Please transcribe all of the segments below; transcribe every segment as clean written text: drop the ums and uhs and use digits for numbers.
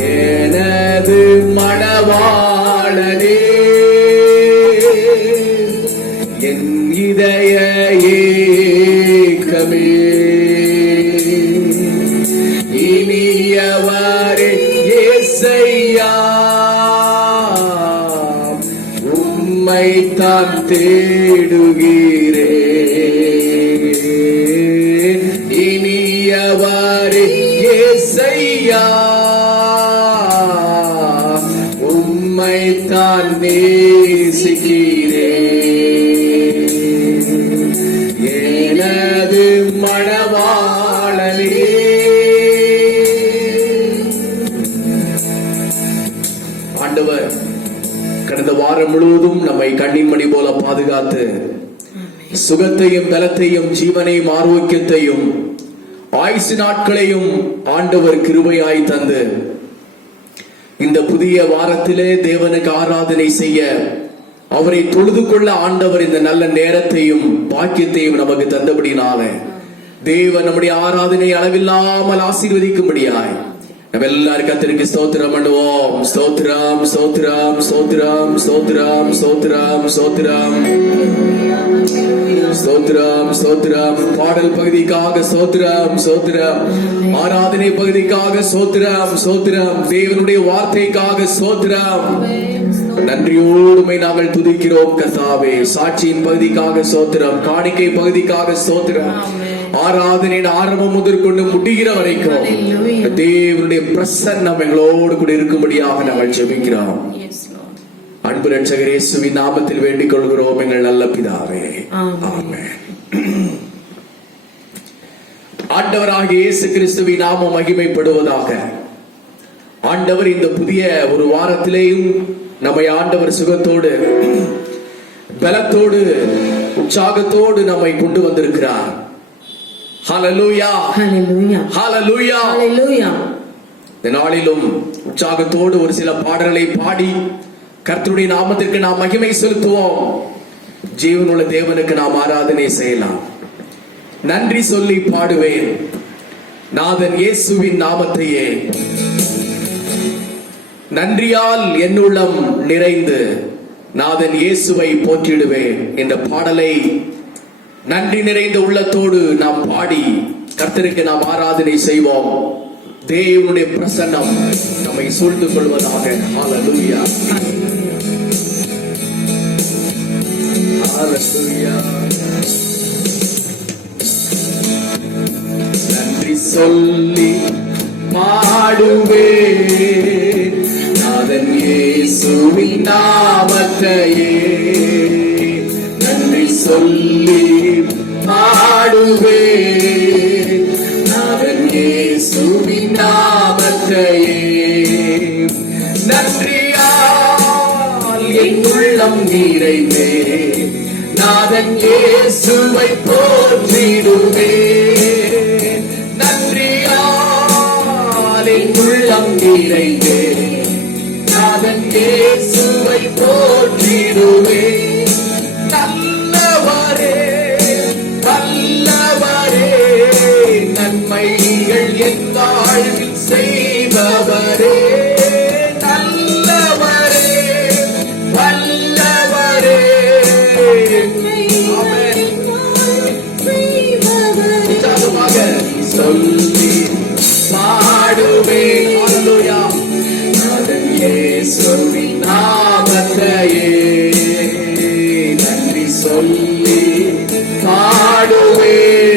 எனது மணவாளனே, என் இதய ஏக்கமே, இனியவரே இயேசையா, உம்மைத்தான் தேடுகிறேன். இனியவரே இயேசையா, உம்மைத்தான் நேசிக்கிறேன். எனது மணவாளனே. ஆண்டவர் கடந்த வாரம் முழுவதும் நம்மை கண்ணின் மணி போல பாதுகாத்து சுகத்தையும் பலத்தையும் ஜீவனையும் ஆரோக்கியத்தையும் ஆயுசு நாட்களையும் ஆண்டவர் கிருபையாய் தந்து இந்த புதிய வாரத்திலே தேவனுக்கு ஆராதனை செய்ய அவரை தொழுது கொள்ள ஆண்டவர் இந்த நல்ல நேரத்தையும் பாக்கியத்தையும் நமக்கு தந்தபடினால தேவன் நம்முடைய ஆராதனை அளவில்லாமல் ஆசீர்வதிக்கும்படியாய் நம்ம எல்லாரும் கர்த்தருக்கு ஸ்தோத்திரம் பண்ணுவோம். ஸ்தோத்திரம் ஸ்தோத்திரம் ஸ்தோத்திரம் ஸ்தோத்திரம் ஸ்தோத்திரம் ஸ்தோத்திரம் ஸ்தோத்திரம் ஸ்தோத்திரம். பாடல் பகுதிக்காக ஸ்தோத்திரம் ஸ்தோத்திரம். ஆராதனை பகுதிக்காக ஸ்தோத்திரம் ஸ்தோத்திரம். தேவனுடைய வார்த்தைக்காக ஸ்தோத்திரம். நன்றியோடுமை நாங்கள் துதிக்கிறோம் கர்த்தாவே. சாட்சியின் பகுதிக்காக ஸ்தோத்திரம். காணிக்கை பகுதிக்காக ஸ்தோத்திரம். ஆராதனையின் ஆரம்பம் முதற்கொண்டு முடிகிற வரைக்கும் தேவனுடைய பிரசன்னம் எங்களோடு கூட இருக்கும்படியாக நாங்கள் ஜெபிக்கிறோம். அன்பு இரட்சகர் இயேசுவின் நாமத்தில் வேண்டிக் கொள்கிறோம் எங்கள் நல்ல பிதாவே, ஆமென். ஆண்டவராகிய இயேசு கிறிஸ்துவின் நாமம் மகிமைப்படுவதாக. ஆண்டவர் இந்த புதிய ஒரு வாரத்திலேயும் நம்மை ஆண்டவர் சுகத்தோடு பலத்தோடு உற்சாகத்தோடு நம்மை கொண்டு வந்திருக்கிறார். ஹல்லேலூயா ஹல்லேலூயா ஹல்லேலூயா ஹல்லேலூயா. இந்த நாளிலும் உற்சாகத்தோடு ஒரு சில பாடல்களை பாடி கர்த்தருடைய நாமத்திற்கு நாம் மகிமை செலுத்துவோம். ஜீவனுள்ள தேவனுக்கு நாம் ஆராதனை செய்யலாம். நன்றி சொல்லி பாடுவேன் நாதன் இயேசுவின் நாமத்தையே. நன்றியால் என்னுள்ளம் நிறைந்து நாதன் இயேசுவை போற்றிடுவேன் என்ற பாடலை நன்றி நிறைந்த உள்ளத்தோடு நாம் பாடி கர்த்தருக்கு நாம் ஆராதனை செய்வோம். தேவனுடைய பிரசன்னம் நம்மை சூழ்ந்து கொள்வதாக. ஹல்லேலூயா ஹல்லேலூயா. நன்றி சொல்லி பாடுவேன் நாதன் இயேசுவின் நாமத்தையே. நன்றி சொல்லி பாடுவேன் நாதன் இயேசுவின் நாமத்தையே. நன்றியால் என் உள்ளம் நிறைந்தே நாதன் இயேசுவை போற்றிடுவேன். நன்றியால் என் உள்ளம் நிறைந்தே நாதன் இயேசுவை போற்றிடுவேன். நல்லவரே நல்லவரே, நன்மைகள் என் வாழ்வில் செய்பவரே. நல்லவரே வல்லவரே, சொல்லி பாடுவேன். ஹல்லேலூயா. நாதன் இயேசுவின் நாமத்தையே நன்றி சொல்லி பாடுவேன்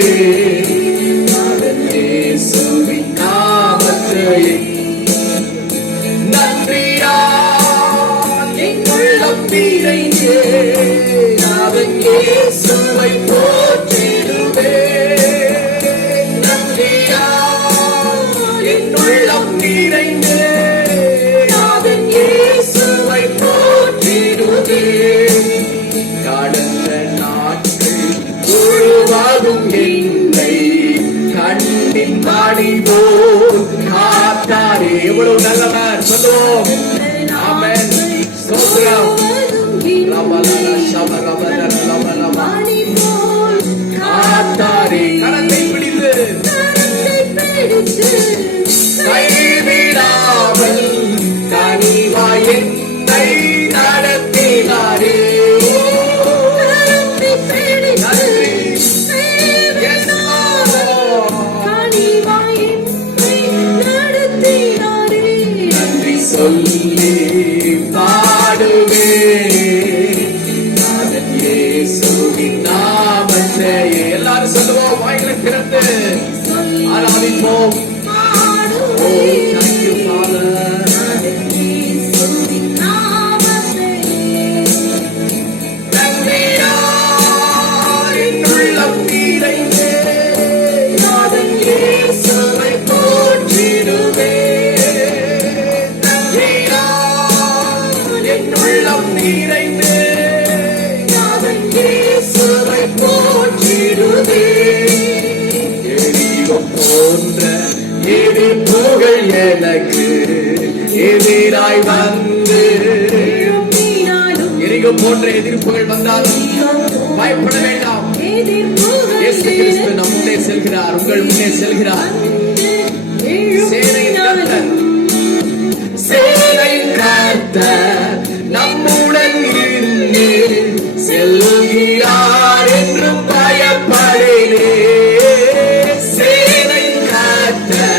நாதன் இயேசுவின் நாமத்தையே. நன்றியால் என் உள்ளம் நிறைந்தே நாதன் இயேசுவை போற்றிடுவேன். நன்றியால் என் உள்ளம் நிறைந்தே நாதன் இயேசுவை போற்றிடுவேன். கடந்த நாட்கள் முழுவதும் என்னை கண்ணின் மணி போல் காத்தாரே. எவ்வளவு நல்லவர் சொல்லுவோம். ஆமென். ஸ்தோத்திரம். காத்தாரே கரத்தை பிடித்து கைவிடாமல் எதிராய் வந்து எரிகோ போன்ற எதிர்ப்புகள் வந்தாலும் பயப்பட வேண்டாம். இயேசு கிறிஸ்து நம் முன்னே செல்கிறார், உங்கள் முன்னே செல்கிறார். சேனையின் கர்த்தர், சேனையின் கர்த்தர் நம்முடன் இருந்து செல்கிறார் என்றும் பயப்படேனே. சேனையின் கர்த்தர்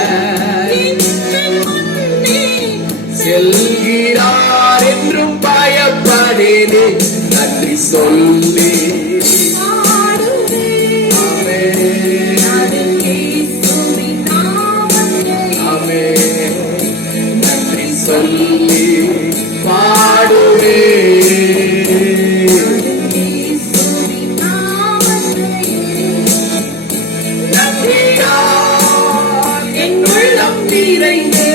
செல்கிறார் என்றும் பயப்படேனே. நன்றி சொல்லி சொல்லி பாடுவே. என் உள்ளம் நிறைந்தே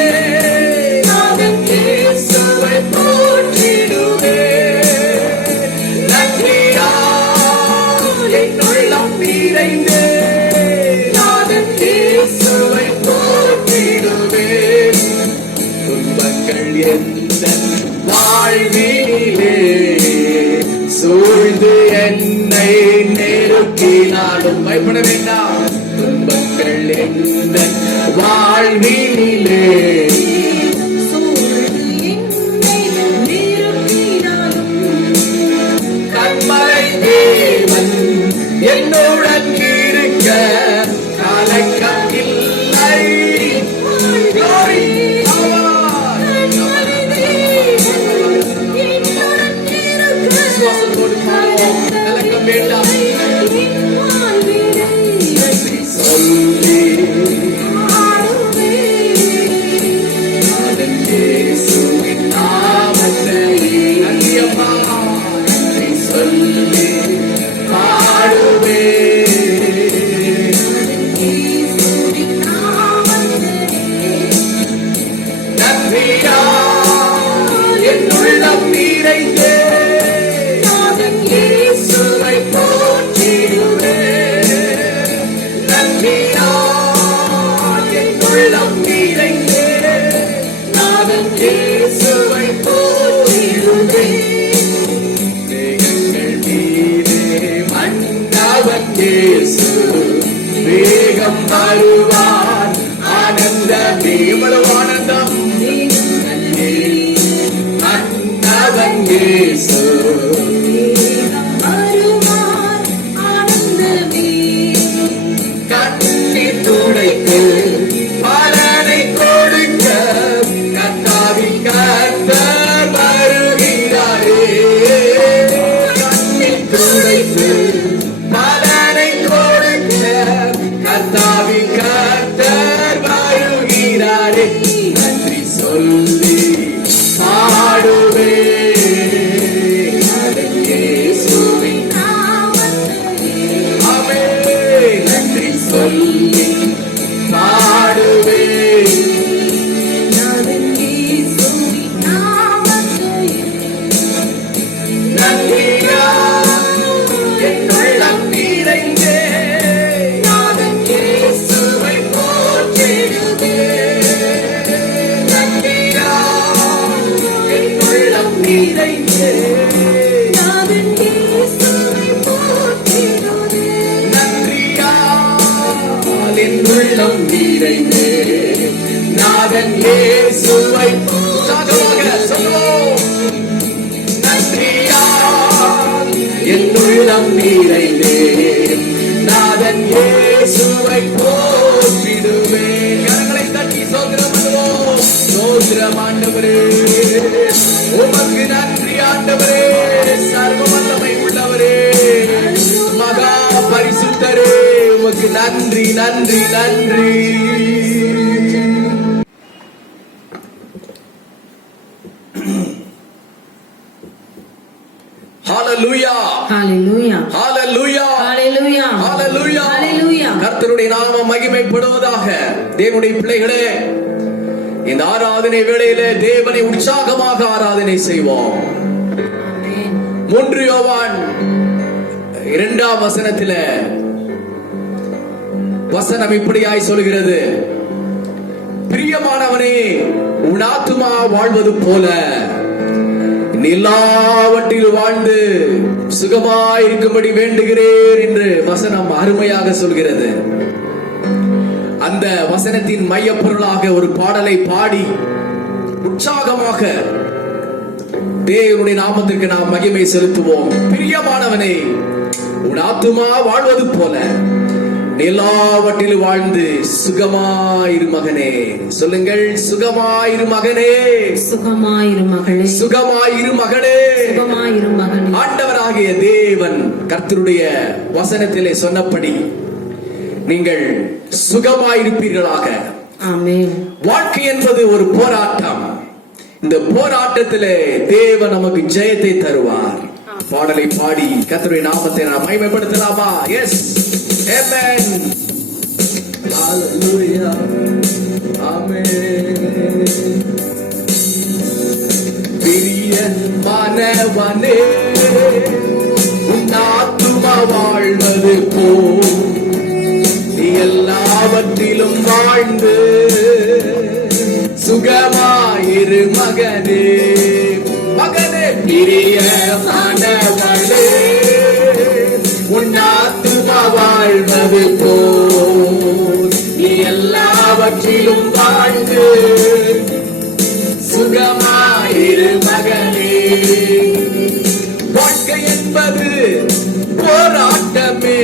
இயேசுவை போற்றிடுவே. நன்றியா என் உள்ளம் நிறைந்தே இயேசுவை போற்றிடுவே. துன்பங்கள் எந்த வாழ்விலே சூழ்ந்து என்னை நெருக்கினாலும் பயப்பட வேண்டாம். துன்பங்கள் எந்த வாழ்விலே கண்மலை தேவன் என்னுடன் இருக்க கலக்கம் இல்லை. கலக்கம் வேண்டாம். சொல்லி இயேசுவின் நாமத்தை நன்றியம்மா நன்றி சொல்லி பாடுவே. நன்றியா என் உள்ளம் நிறைந்தே இயேசுவை போற்றிடுவே. நன்றியா என் உள்ளம் நிறைந்தே நாதன் இயேசுவை போற்றிடுவே. மேகங்கள் மீதே வந்தவன் இயேசு வேகம் வருவான். ஆனந்தமே எவ்வளவு ஆனந்தம். வந்தவன் இயேசு கண்ணீர் துடைத்து பலனை கொடுக்க கர்த்தாவின் கர்த்தர் வருகிறாரே. கண்ணீர் துடைத்து பலனை கொடுக்க கர்த்தாவின் கர்த்தர் வருகிறாரே. நன்றி சொல்லி பாடுவே. நன்றி சொல்லி பாடுவே. நன்றியா என் உள்ளம் நிறைந்தே நாதன் இயேசுவை போற்றிடுவே. நன்றியா என் உள்ளம் நிறைந்தே நாதன் இயேசுவை போற்றிடுவே. நன்றியா என் உள்ளம் நிறைந்தே நாதன் இயேசுவை சொல்லுவோம். நன்றியா என் உள்ளம் நிறைந்தே நாதன் இயேசுவை போற்றிடுவே. கரங்களை தட்டி சோதரம் பண்ணுவோம். சோதரம் ஆண்டவரே உமக்கு நன்றி. ஆண்டவரே சர்வ வல்லமை உள்ளவரே மகா பரிசுத்தரே உமக்கு நன்றி நன்றி நன்றி. ஹalleluya ஹalleluya ஹalleluya ஹalleluya ஹalleluya ஹalleluya. கர்த்தருடைய நாமம் மகிமைப்படுவதாக. தேவனுடைய பிள்ளைகளே, இந்த ஆராதனை வேளையிலே தேவனை உற்சாகமாக ஆராதனை செய்வோம். 3 யோவான் 2ஆம் வசனத்திலே வசனம் இப்படியாய் சொல்கிறது. பிரியமானவனே, உன் ஆத்துமா வாழ்வது போல நீ எல்லாவற்றிலும் வாழ்ந்து சுகமாயிருக்கும்படி வேண்டுகிறேன் என்று வசனம் அருமையாக சொல்கிறது. அந்த வசனத்தின் மையப்பொருளாக ஒரு பாடலை பாடி உற்சாகமாக தேவனுடைய நாமத்திற்கு நாம் மகிமை செலுத்துவோம். பிரியமானவனே, உன் ஆத்துமா வாழ்வது போல எல்லாவற்றிலும் வாழ்ந்து சுகமாயிரு மகனே. சொல்லுங்கள், சுகமாயிரு மகனே, சுகமாயிரு மகளே, சுகமாயிரு மகனே, சுகமாயிரு மகனே. ஆண்டவராகிய தேவன் கர்த்தருடைய வசனத்திலே சொன்னபடி நீங்கள் சுகமாயிருப்பீர்களாக. ஆமென். வாழ்க்கை என்பது ஒரு போராட்டம். இந்த போராட்டத்திலே தேவன் நமக்கு ஜெயத்தை தருவார். பாடலை பாடி கர்த்தருடைய நாமத்தை நாம் மகிமைப்படுத்தலாமா? எஸ், ஆமென், ஹalleluya, ஆமென். பிரியமானவனே, உன் ஆத்துமா வாழ்வது போல் நீ எல்லாவற்றிலும் வாழ்ந்து சுகமாயிரு மகனே. மகனே, பிரியமானவளே, உன் ஆத்துமா வாழ்வது போல் நீ எல்லாவற்றிலும் வாழ்ந்து சுகமாயிரு மகனே. வாழ்க்கை என்பது போராட்டமே,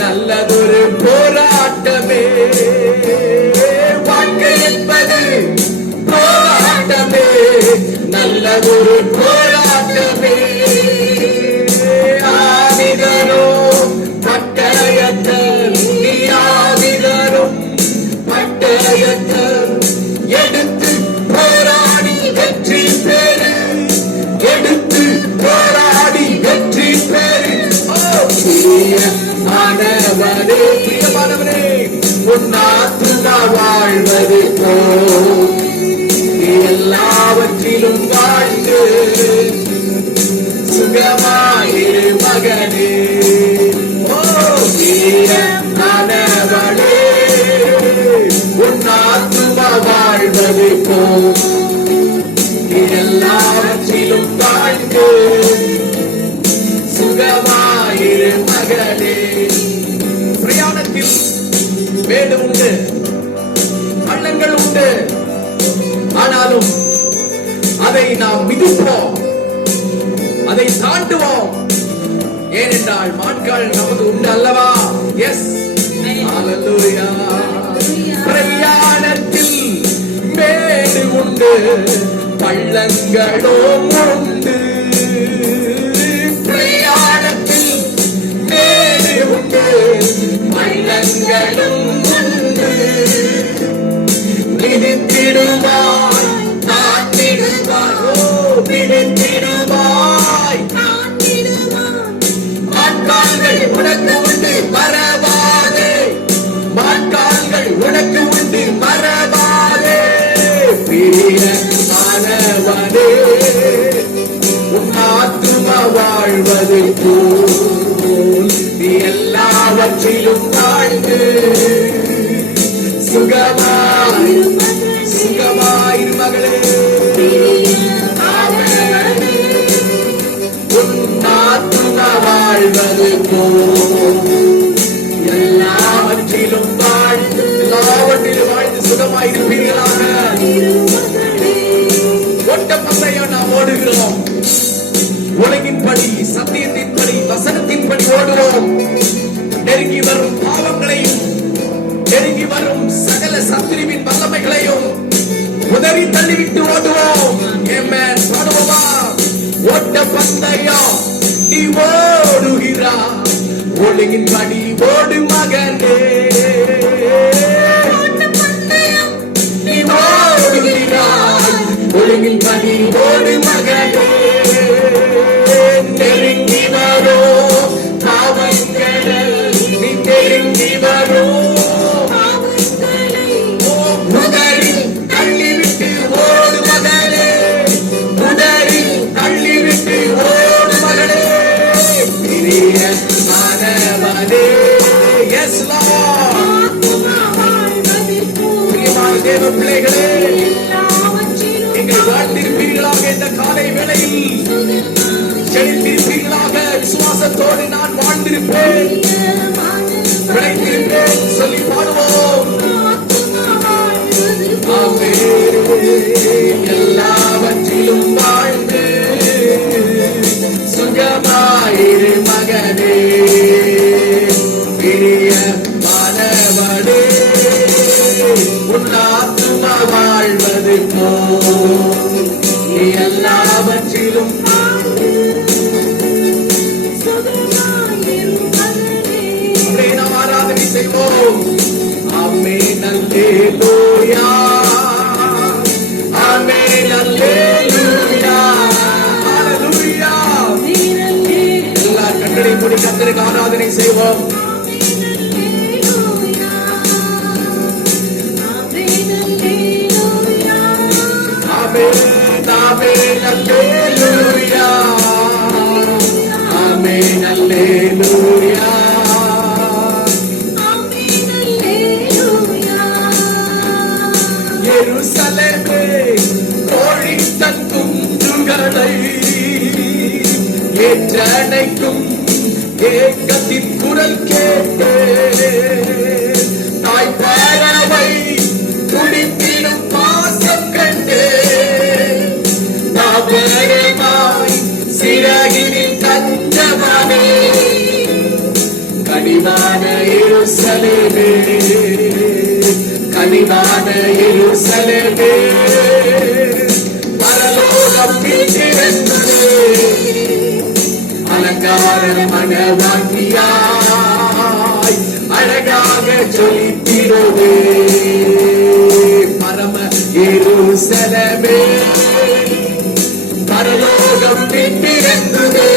நல்லதொரு போராட்டமே. வாழ்க்கை என்பது போராட்டமே, நல்லதொரு போராட்டமே. ஆவிதரோ பட்டயத்தர், நீ ஆவிதரும் பட்டயத்தர், எடுத்து போராடி வெற்றி பெறு, எடுத்து போராடி வெற்றி பெறு. பிரியமானவனே, பிரியமானவனே, உன் ஆத்துமா வாழ்வது போல் நீ எல்லாவற்றிலும் வாழ்ந்து சுகமாயிரு மகனே. ஓ பிரியமானவனே, உன் ஆத்துமா வாழ்வது போல் நீ எல்லாவற்றிலும் வாழ்ந்து சுகமாயிரு மகனே. பிரயாணத்தில் மேடு உண்டு, பள்ளங்கள் உண்டு. ஆனாலும் அதை நாம் மிதிப்போம், அதை தாண்டுவோம். ஏனென்றால் மாட்கள் நமக்கு உண்டு அல்லவா? எஸ், ஹalleluya. பிரயாணத்தில் மேடு உண்டு, பள்ளங்களும் உண்டு. பிரயாணத்தில் மேடு உண்டு, பள்ளங்களும் உண்டு. பிடித்திடுவாய், தாண்டிடுவாய், பிடித்திடுவாய், மாட்கால்கள் உனக்கு உண்டு மறவாதே, மாட்கால்கள் உனக்கு உண்டு மறவாதே. பிரியமானவனே, உன் ஆத்துமா வாழ்வது போல் நீ எல்லாவற்றிலும் வாழ்ந்து சுகமாயிரு, சுகமாயிரு மகளே. உன் ஆத்துமா வாழ்வது போல் எல்லாவற்றிலும் வாழ்ந்து, எல்லாவற்றிலும் வாழ்ந்து சுகமாயிருப்பீர்களாக. ஓட்ட பந்தயம் நாம் ஓடுகிறோம், ஒழுங்கின்படி, சத்தியத்தின்படி, வசனத்தின்படி ஓடுகிறோம். நெருங்கி வரும் பாவங்களையும் நெருங்கி வரும் சகல சத்துருவின் வல்லமைகளையும் உதறி தள்ளிவிட்டு ஓடுவோம். ஆமென். பாடுவோமா? ஓட்ட பந்தயம் நீ ஓடுகிறாய், ஒழுங்கின்படி ஓடு மகனே. நீ ஓடுகிறாய், ஒழுங்கின்படி ஓடு மகனே. நெருங்கி வரும் பாவங்களை நீ நெருங்கி வரும் முதலில் தள்ளிவிட்டு ஓடு மகளே, முதலில் தள்ளிவிட்டு ஓடு மகளே. பிரியமானவனே, எஸ் லார்ட். பிரியமான தேவ பிள்ளைகளே, நீங்கள் வாழ்ந்திருப்பீர்களாக இந்த காலை வேளையில் செழித்திருப்பீர்களாக. விசுவாசத்தோடு நான் வாழ்ந்திருப்பேன், விளைந்திருப்பேன் சொல்லி பாடுவோம். எல்லாவற்றிலும் வாழ்ந்து சுகமாயிரு மகனே, பிரிய மாணவனே, உன்னாத்துமா வாழ்வது போல் நீ எல்லாவற்றிலும் நாம் ஆராதனை செய்வோம். ஆமென் அல்லேலூயா, ஆமென் அல்லேலூயா, ஹalleluya. எல்லா கண்களை மூடி கர்த்தருக்கு ஆராதனை செய்வோம். ஆமென் ஆமென் அல்லேலூயா, ஆமென் அல்லேலூயா. எருசலேமே கோழி தன் குஞ்சுகளை ஏற்றணைக்கும் ஏக்கத்தின் குரல் கேட்டே, தாய் பறவை துடித்திடும் பாசம் கண்டே, தாபரமாய் சிறகினில் தஞ்சமானே, கனிவான எருசலேமே, கனிவான எருசலேமே, பரலோகம் வீற்றிருந்ததே, அலங்கார மணவாட்டியாய் அழகாக ஜொலித்திடுவே, பரம எருசலேமே, பரலோகம் வீற்றிருந்ததே,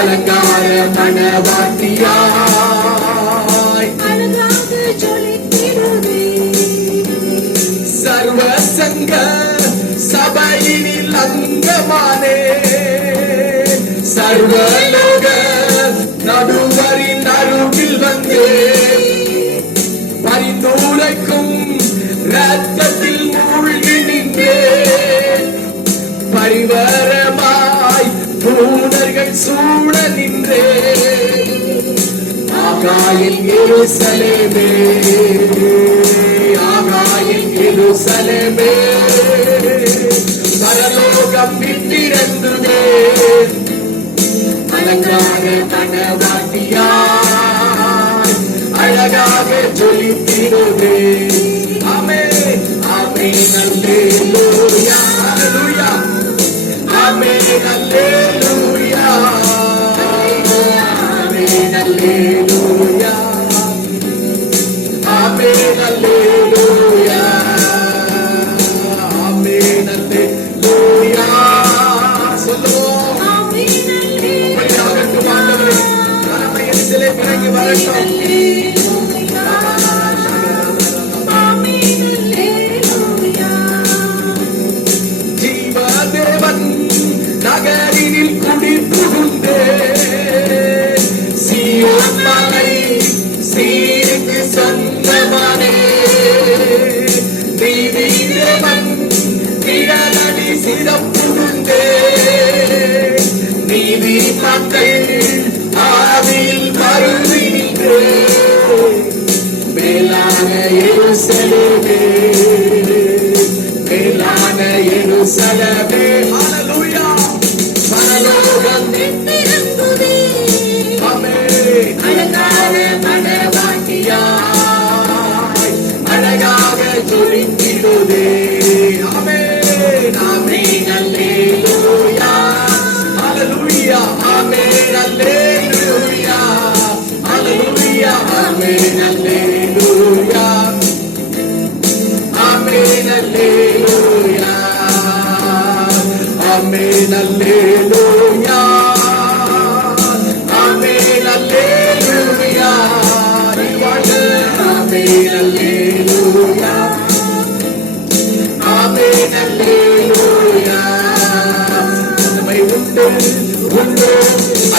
அலங்கார மணவாட்டியாய் சர்வ சங்க சபையினில் அங்கமானே, சர்வலோக நடுவரின் அருகில் வந்தே, பரிந்துரைக்கும் இரத்தத்தில் மூழ்கி நின்றே, பரிவரமாய் தூதர்கள் சூழ நின்றே, ஆகாயில் எருசலேமே, ஆகாயில் எருசலேமே, பரலோகம் விட்டிருந்ததே, அலங்கார மணவாட்டியாய் அழகாக ஜொலித்திடுவே. ஆமென் ஆமென் அல்லேலூயா, ஹalleluya, ஆமென் அல்லேலூயா, ஆமென் அல்லேலூயா, ஆமென் அல்லேலூயா, ஆமென் அல்லேலூயா. சொல்லுவோம். அப்படியாகட்டும் ஆண்டவரே, நம்முடைய எரிச்சலை விலகி வரட்டும். ஜீவதேவன் நகரினில் குடி புகுந்தே, சீயோன் மலை சீருக்கு சொந்தமானே, நீதிதேவன் நிழலடி சிறப்புகுந்தே, நீதி மக்கள் ஆவியில் மருவி நின்றே, மேலான எருசலேமே, மேலான எருசலேமே, ஹalleluya, பரலோகம் நின்றிருந்ததே, ஆமென், அலங்கார மணவாட்டியாய் அழகாக ஜொலித்திடுதே, ஆமென் ஆமென் அல்லேலூயா, ஹalleluya, ஆமென் அல்லேலூயா, ஹalleluya, ஆமென் அல்லேலூயா, ஆமென் அல்லேலூயா, ஆமென் அல்லேலூயா, ஆமென் அல்லேலூயா, ஆமென் அல்லேலூயா, ஆமென் அல்லேலூயா. நம்மை உண்டு உண்டு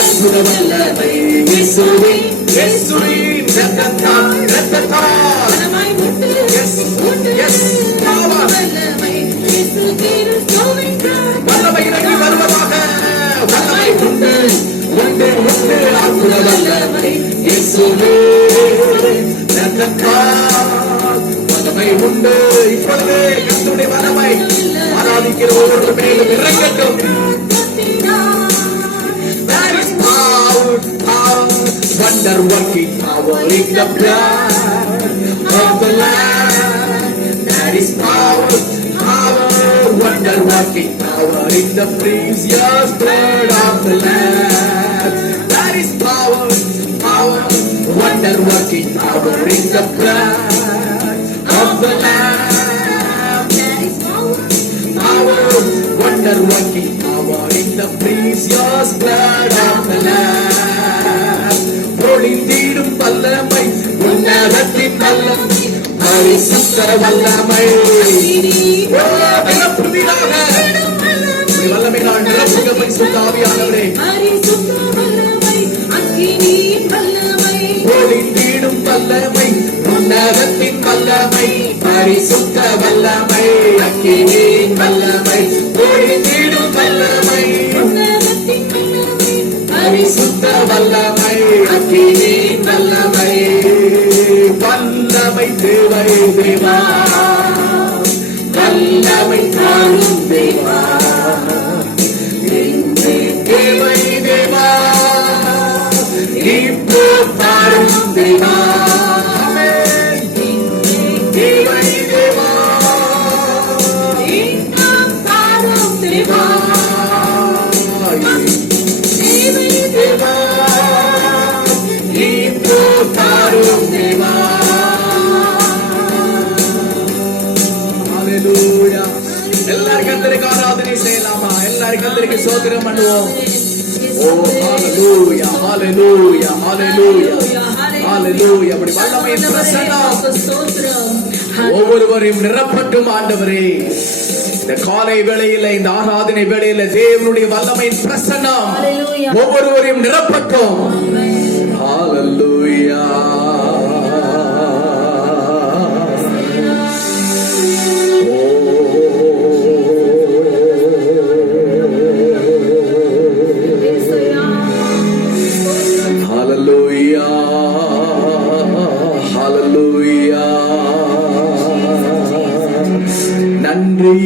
அற்புத வல்லமை இயேசுவின், இயேசுவின் இரத்தத்தால், இரத்தத்தால் நம்மை உண்டு, இயேசுவின் சுமக்கிற வல்லமை இயேசுவே வல்லமை உண்டு. இப்பொழுது கர்த்தருடைய வல்லமை ஆராதிக்கிற ஒவ்வொரு மேலும் இறங்கட்டும். There is power, power, wonder working power in the blood of the Lamb. There is power, power, wonder working power in the precious blood of the Lamb. There is power, power, wonder working power in the blood of the Lamb. There is power, wonder working power in the precious blood of the Lamb. ஒளிந்திடும் வல்லமை உன்னதத்தின் வல்லமை பரிசுத்த வல்லமை நிரப்புவீராக. வல்லமையால் நிரப்புக பரிசுத்த ஆவியானவரே. ஒளிந்திடும் வல்லமை உன்னதத்தின் வல்லமை பரிசுத்த வல்லமை அக்கினியின் வல்லமை. ஒளிந்திடும் வல்லமை பரிசுத்த வல்லமை அக்கினியின் வல்லமை. வல்லமை தேவை தேவா, வல்லமை தாரும் தேவா, தேவை தேவா, இப்போ தாரும் தேவா, தேவை தேவா, தாரும் தேவா, தேவா, இப்போ தாரும் தேவா. ஹalleluya. எல்லாரும் கர்த்தருக்கு ஆராதனை செய்யலாமா? எல்லாரும் கர்த்தருக்கு ஸ்தோத்திரம் பண்ணுவோம். ஓ ஹalleluya, ஹalleluya, ஹalleluya, ஹalleluya. அப்படி வல்லமையின் பிரசன்னம் ஒவ்வொருவரையும் நிரப்பட்டும் ஆண்டவரே. இந்த காலை வேளையில, இந்த ஆராதனை வேளையில தேவனுடைய வல்லமையின் பிரசன்னம் ஒவ்வொருவரையும் நிரப்பட்டும். ஹalleluya. Hallelujah, hallelujah. நன்றி.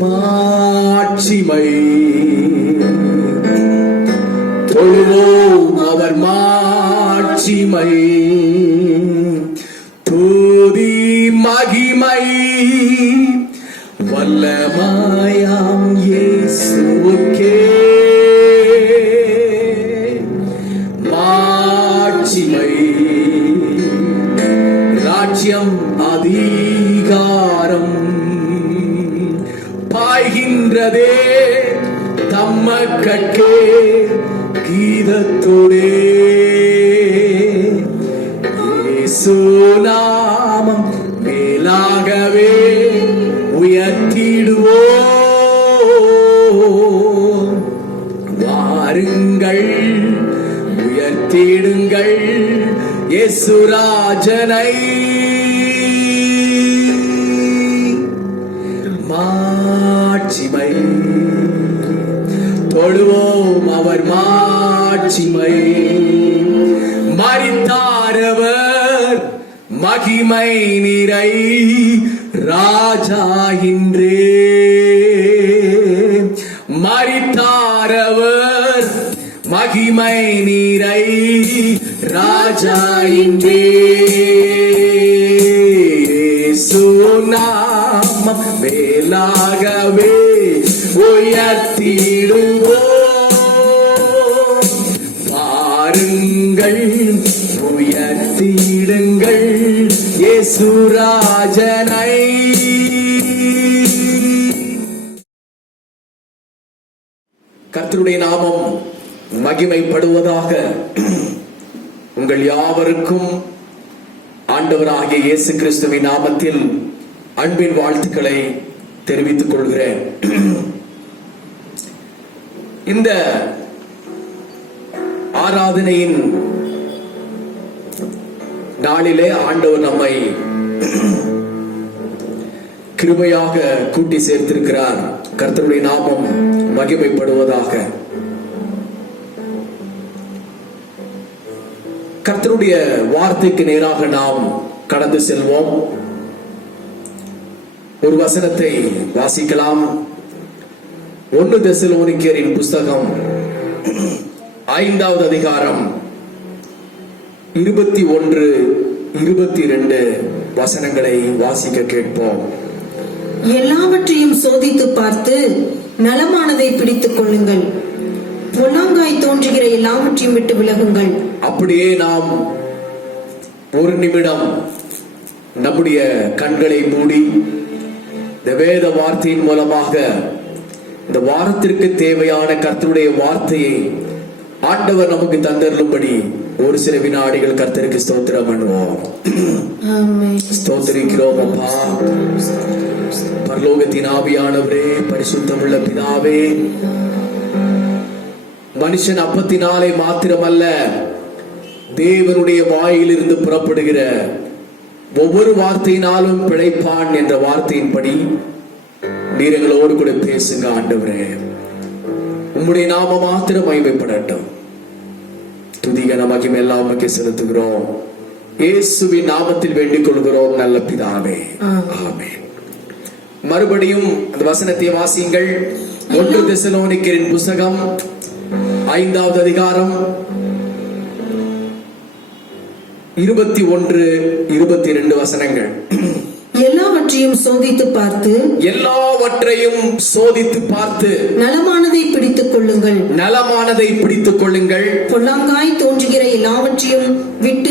மாட்சிமை தொழுவோம் அவர் மாட்சிமை. துதி மகிமை வல்லமாயாம் இயேசுவுக்கே. மாட்சிமை ராஜ்யம் அதிகாரம் பாய்கின்றதே தம்மக்கட்கே கீதத்தோடே. இயேசு நாமம் மேலாகவே உயர்த்திடுவோம். வாருங்கள் உயர்த்திடுங்கள் இயேசுராஜனை. மாட்சிமை தொழுவோம் அவர் மாட்சிமை. மரித்தாரவர் மகிமை நிறை ராஜாகின்றே. மரித்தாரவர் மகிமை நீரை ராஜாயின்றே. சுநாமம் மேலாகவே உயர்த்திடுவோம். பாருங்கள் உயர்த்திடுங்கள் இயேசுராஜனை. கர்த்தருடைய நாமம் மகிமைப்படுவதாக. உங்கள் யாவருக்கும் ஆண்டவராகிய இயேசு கிறிஸ்துவின் நாமத்தில் அன்பின் வாழ்த்துக்களை தெரிவித்துக் கொள்கிறேன். இந்த ஆராதனையின் நாளிலே ஆண்டவர் நம்மை கிருபையாக கூட்டி சேர்த்திருக்கிறார். கர்த்தருடைய நாமம் மகிமைப்படுவதாக. கர்த்தருடைய வார்த்தைக்கு நேராக நாம் கடந்து செல்வோம். ஒரு வசனத்தை வாசிக்கலாம். 1 தெசலோனிக்கேயரின் புஸ்தகம் 5வது அதிகாரம் 21, 22 வசனங்களை வாசிக்க கேட்போம். எல்லாவற்றையும் சோதித்து பார்த்து நலமானதை பிடித்துக் கொள்ளுங்கள். பொல்லாங்காய் தோன்றுகிற எல்லாவற்றையும் விட்டு விலகுங்கள். அப்படியே நாம் ஒரு நிமிடம் நம்முடைய கண்களை மூடி இந்த வேத வார்த்தையின் மூலமாக இந்த வாரத்திற்கு தேவையான கர்த்தருடைய வார்த்தையை ஆண்டவர் நமக்கு தந்தருளும்படி ஒரு சில வினாடிகள் கர்த்தருக்கு ஸ்தோத்திரம் பண்ணுவோம். ஸ்தோத்திரிக்கிறோம் அப்பா. பரலோகத்தின் ஆவியானவரே, பரிசுத்தமுள்ள பிதாவே, மனுஷன் அப்பத்தினாலே மாத்திரமல்ல, தேவனுடைய வாயிலிருந்து புறப்படுகிற ஒவ்வொரு வார்த்தையினாலும் பிழைப்பான் என்ற வார்த்தையின்படி நீர் எங்களோடு கூட பேசுங்க ஆண்டவரே. உம்முடைய நாம மாத்திரம் மகிமைப்படட்டும். துதிகன மகிமை எல்லாம் உமக்கு செலுத்துகிறோம். இயேசுவின் நாமத்தில் வேண்டிக் கொள்கிறோம் நல்ல பிதாவே, ஆமென். மறுபடியும் அந்த வசனத்தை வாசியுங்கள். 1 தெசலோனிக்கேயரின் புஸ்தகம் 5வது அதிகாரம் 21, 22 வசனங்கள். எல்லாவற்றையும் சோதித்து பார்த்து நலமானதை பிடித்துக் கொள்ளுங்கள். பொல்லாங்காய் தோன்றுகிற எல்லாவற்றையும் விட்டு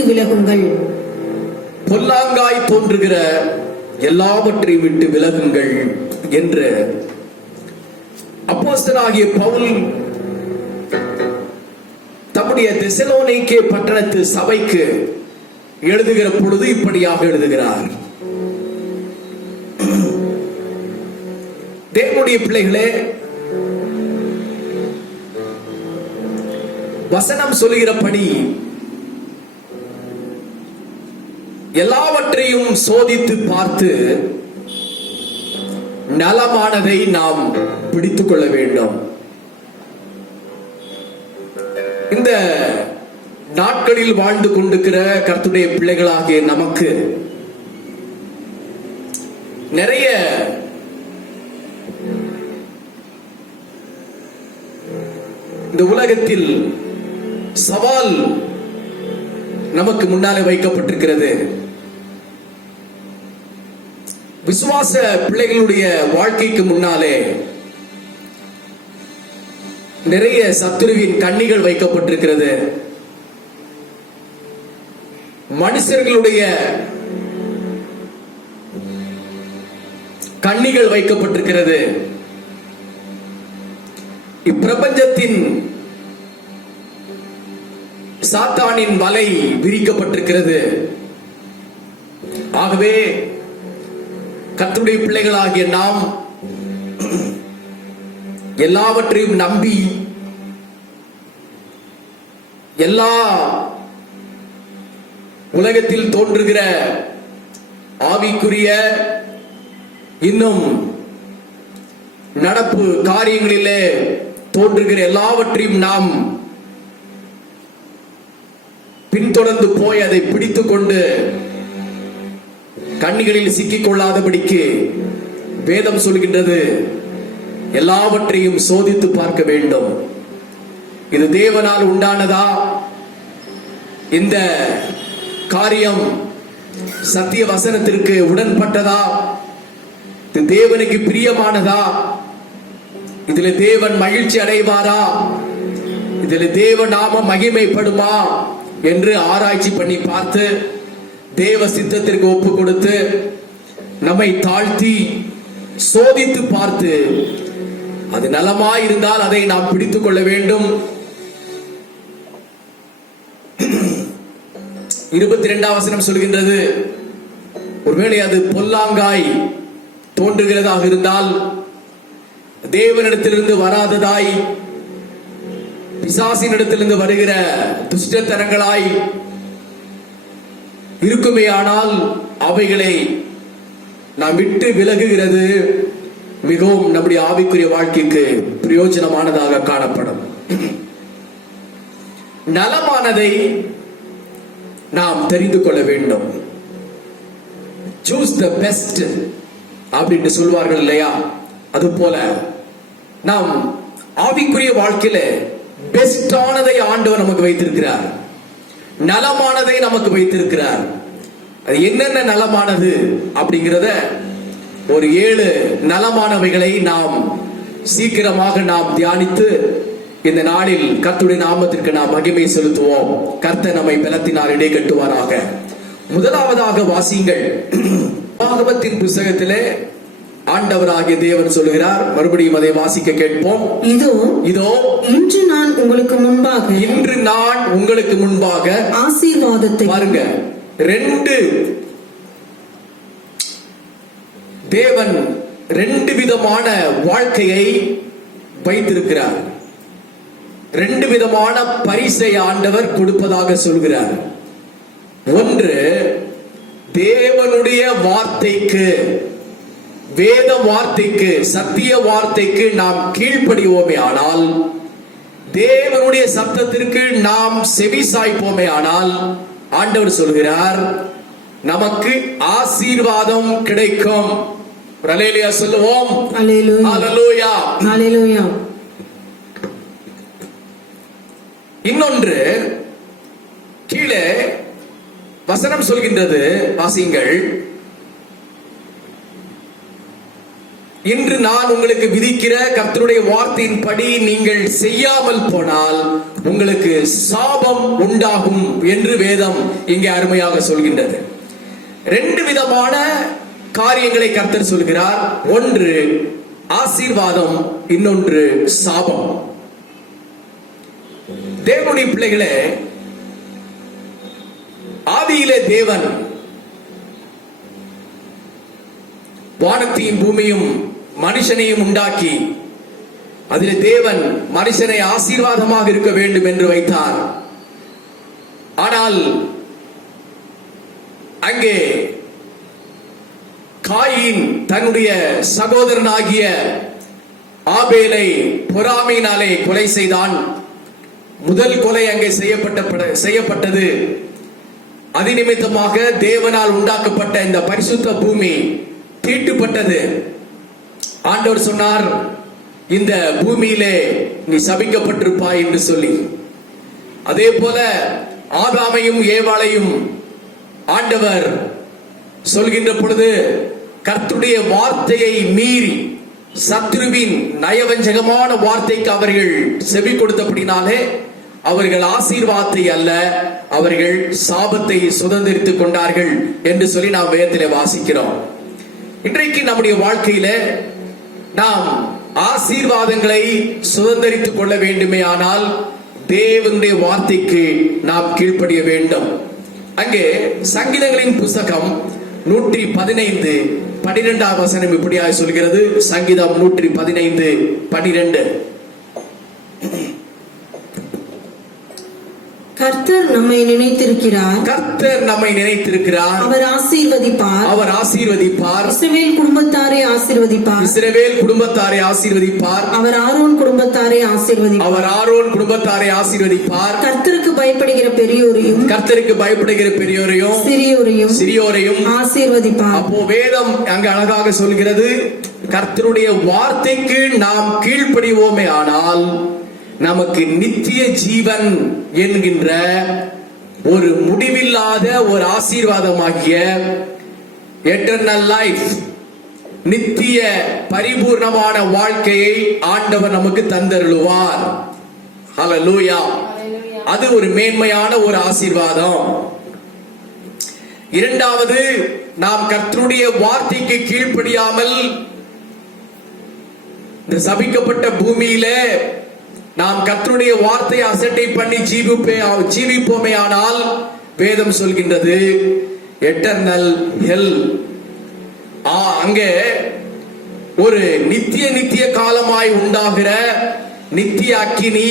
விலகுங்கள். என்று அப்போஸ்தலனாகிய பவுல் தம்முடைய தெசலோனிக்கே பட்டணத்து சபைக்கு எழுதுகிற பொழுது இப்படியாக எழுதுகிறார். தேவனுடைய பிள்ளைகளே, வசனம் சொல்லுகிறபடி எல்லாவற்றையும் சோதித்து பார்த்து நலமானதை நாம் பிடித்துக் கொள்ள வேண்டும். இந்த நாட்களில் வாழ்ந்து கொண்டிருக்கிற கர்த்தருடைய பிள்ளைகளாகிய நமக்கு நிறைய இந்த உலகத்தில் சவால் நமக்கு முன்னாலே வைக்கப்பட்டிருக்கிறது. விசுவாச பிள்ளைகளுடைய வாழ்க்கைக்கு முன்னாலே நிறைய சத்துருவின் கண்ணிகள் வைக்கப்பட்டிருக்கிறது. மனுஷர்களுடைய கண்ணிகள் வைக்கப்பட்டிருக்கிறது. இப்பிரபஞ்சத்தின் சாத்தானின் வலை விரிக்கப்பட்டிருக்கிறது. ஆகவே கர்த்தருடைய பிள்ளைகளாகிய நாம் எல்லாவற்றையும் நம்பி எல்லா உலகத்தில் தோன்றுகிற ஆவிக்குரிய இன்னும் நடப்பு காரியங்களிலே தோன்றுகிற எல்லாவற்றையும் நாம் பின்தொடர்ந்து போய் அதை பிடித்துக் கொண்டு கண்ணிகளில் சிக்கிக் கொள்ளாதபடிக்கு வேதம் சொல்கின்றது, எல்லாவற்றையும் சோதித்து பார்க்க வேண்டும். இது தேவனால் உண்டானதா? இந்த காரியம் சத்திய வசனத்திற்கு உடன்பட்டதா? இது தேவனுக்கு பிரியமானதா? இதில் தேவன் மகிழ்ச்சி அடைவாரா? இதில் தேவ நாம மகிமைப்படுமா என்று ஆராய்ச்சி பண்ணி பார்த்து தேவ சித்தத்திற்கு ஒப்பு கொடுத்து நம்மை தாழ்த்தி சோதித்து பார்த்து அது நலமாயிருந்தால் அதை நாம் பிடித்துக் கொள்ள வேண்டும். 22ஆம் வசனம் சொல்கின்றது, ஒருவேளை அது பொல்லாங்காய் தோன்றுகிறதாக இருந்தால், தேவனிடத்திலிருந்து வராததாய் பிசாசினிடத்திலிருந்து வருகிற துஷ்டத்தனங்களாய் இருக்குமேயானால் அவைகளை நாம் விட்டு விலகுகிறது மிகவும் நம்முடைய ஆவிக்குரிய வாழ்க்கைக்கு பிரயோஜனமானதாக காணப்படும். நலமானதை நாம் தெரிந்து கொள்ள வேண்டும். சூஸ் த பெஸ்ட் அப்படின்னு சொல்வார்கள் இல்லையா? அது போல நாம் ஆவிக்குரிய வாழ்க்கையில பெஸ்டானதை ஆண்டவர் நமக்கு வைத்திருக்கிறார். நலமானதை நமக்கு வைத்திருக்கிறார். அது என்னென்ன நலமானது அப்படிங்கிறத ஒரு 7 நலமானவைகளை நாம் சீக்கிரமாக நாம் தியானித்து இந்த நாளில் கர்த்தருடைய நாமத்திற்கு நாம் மகிமை செலுத்துவோம். கர்த்தர் நம்மை பலத்தினால் இடை கட்டுவாராக. முதலாவதாக வாசியுங்கள். பாகவத்தின் புத்தகத்திலே ஆண்டவராகிய தேவன் சொல்கிறார். மறுபடியும் அதை வாசிக்க கேட்போம். இதோ இன்று நான் உங்களுக்கு முன்பாக ஆசீர்வாதத்தை பாருங்க. 2 தேவன் 2 விதமான வாழ்க்கையை வைத்திருக்கிறார். 2 விதமான பரிசை ஆண்டவர் கொடுப்பதாக சொல்கிறார். ஒன்று, தேவனுடைய வார்த்தைக்கு, வேத வார்த்தைக்கு, சத்திய வார்த்தைக்கு நாம் கீழ்ப்படிவோமே ஆனால், தேவனுடைய சத்தத்திற்கு நாம் செவி சாய்ப்போமே ஆனால், ஆண்டவர் சொல்கிறார் நமக்கு ஆசீர்வாதம் கிடைக்கும். அல்லேலூயா சொல்லுவோம். அல்லேலூயா. அல்லேலூயா. இன்னொன்று, கீழே வசனம் சொல்கின்றது, வாசியுங்கள். இன்று நான் உங்களுக்கு விதிக்கிற கர்த்தருடைய வார்த்தையின்படி நீங்கள் செய்யாமல் போனால் உங்களுக்கு சாபம் உண்டாகும் என்று வேதம் இங்கே அருமையாக சொல்கின்றது. 2 விதமான காரியங்களை கர்த்தர் சொல்கிறார். ஒன்று ஆசீர்வாதம், இன்னொன்று சாபம். தேவனுடைய பிள்ளைகளே, ஆதியிலே தேவன் வானத்தையும் பூமியும் மனுஷனையும் உண்டாக்கி, அதிலே தேவன் மனுஷனை ஆசீர்வாதமாக இருக்க வேண்டும் என்று வைத்தார். ஆனால் அங்கே காயின் தன்னுடைய சகோதரனாகிய ஆபேலை பொறாமையினாலே கொலை செய்தான். முதல் கொலை அங்கே செய்யப்பட்டது. அதிநிமித்தமாக தேவனால் உண்டாக்கப்பட்ட இந்த பரிசுத்த பூமி தீட்டுப்பட்டது. ஆண்டவர் சொன்னார், இந்த பூமியிலே நீ சபிக்கப்பட்டிருப்பாய் என்று சொல்லி. அதே போல ஆதாமையும் ஏவாளையும் ஆண்டவர் சொல்கின்ற பொழுது கர்த்தருடைய வார்த்தையை மீறி சத்ருவின் நயவஞ்சகமான வார்த்தைக்கு அவர்கள் செவி கொடுத்தபடினாலே அவர்கள் ஆசீர்வாதத்தை அல்ல, அவர்கள் சாபத்தை சுதந்திரித்துக் கொண்டார்கள் என்று சொல்லி நாம் வேதத்திலே வாசிக்கிறோம். இன்றைக்கு நம்முடைய வாழ்க்கையில நாம் ஆசீர்வாதங்களை சுதந்திரித்துக் கொள்ள வேண்டுமே ஆனால் தேவனுடைய வார்த்தைக்கு நாம் கீழ்ப்படிய வேண்டும். அங்கே சங்கீதங்களின் புஸ்தகம் 115:12 வசனம் இப்படியாக சொல்கிறது. சங்கீதம் 115:12. கர்த்தர் நம்மை நினைத்திருக்கிறார். கர்த்தர் நம்மை நினைத்திருக்கிறார். அவர் ஆசீர்வதிப்பார். அவர் ஆசீர்வதிப்பார். இஸ்ரவேல் குடும்பத்தாரை ஆசீர்வதிப்பார். இஸ்ரவேல் குடும்பத்தாரை ஆசீர்வதிப்பார். அவர் ஆரோன் குடும்பத்தாரை ஆசீர்வதிப்பார். அவர் ஆரோன் குடும்பத்தாரை ஆசீர்வதிப்பார். கர்த்தருக்கு பயப்படுகிற பெரியோரையும், கர்த்தருக்கு பயப்படுகிற பெரியோரையும், சிறியோரையும் ஆசீர்வதிப்பார். அப்போ வேதம் அங்கு அழகாக சொல்கிறது, கர்த்தருடைய வார்த்தைக்கு நாம் கீழ்ப்படிவோமே ஆனால் நமக்கு நித்திய ஜீவன் என்கின்ற ஒரு முடிவில்லாத ஒரு ஆசீர்வாதமாகிய எட்டர்னல் லைஃப், நித்திய பரிபூர்ணமான வாழ்க்கையை ஆண்டவர் நமக்கு தந்தருளுவார். ஹல்லேலூயா. அது ஒரு மேன்மையான ஒரு ஆசீர்வாதம். இரண்டாவது, நாம் கர்த்தருடைய வார்த்தைக்கு கீழ்ப்படியாமல் இந்த சபிக்கப்பட்ட பூமியில நாம் கர்த்தருடைய வார்த்தையை அசட்டை பண்ணி ஜீவிப்போமே ஆனால் வேதம் சொல்கின்றது எட்டர்னல் ஹெல். அங்கே ஒரு நித்திய காலமாய் உண்டாகிற நித்திய அக்கினி,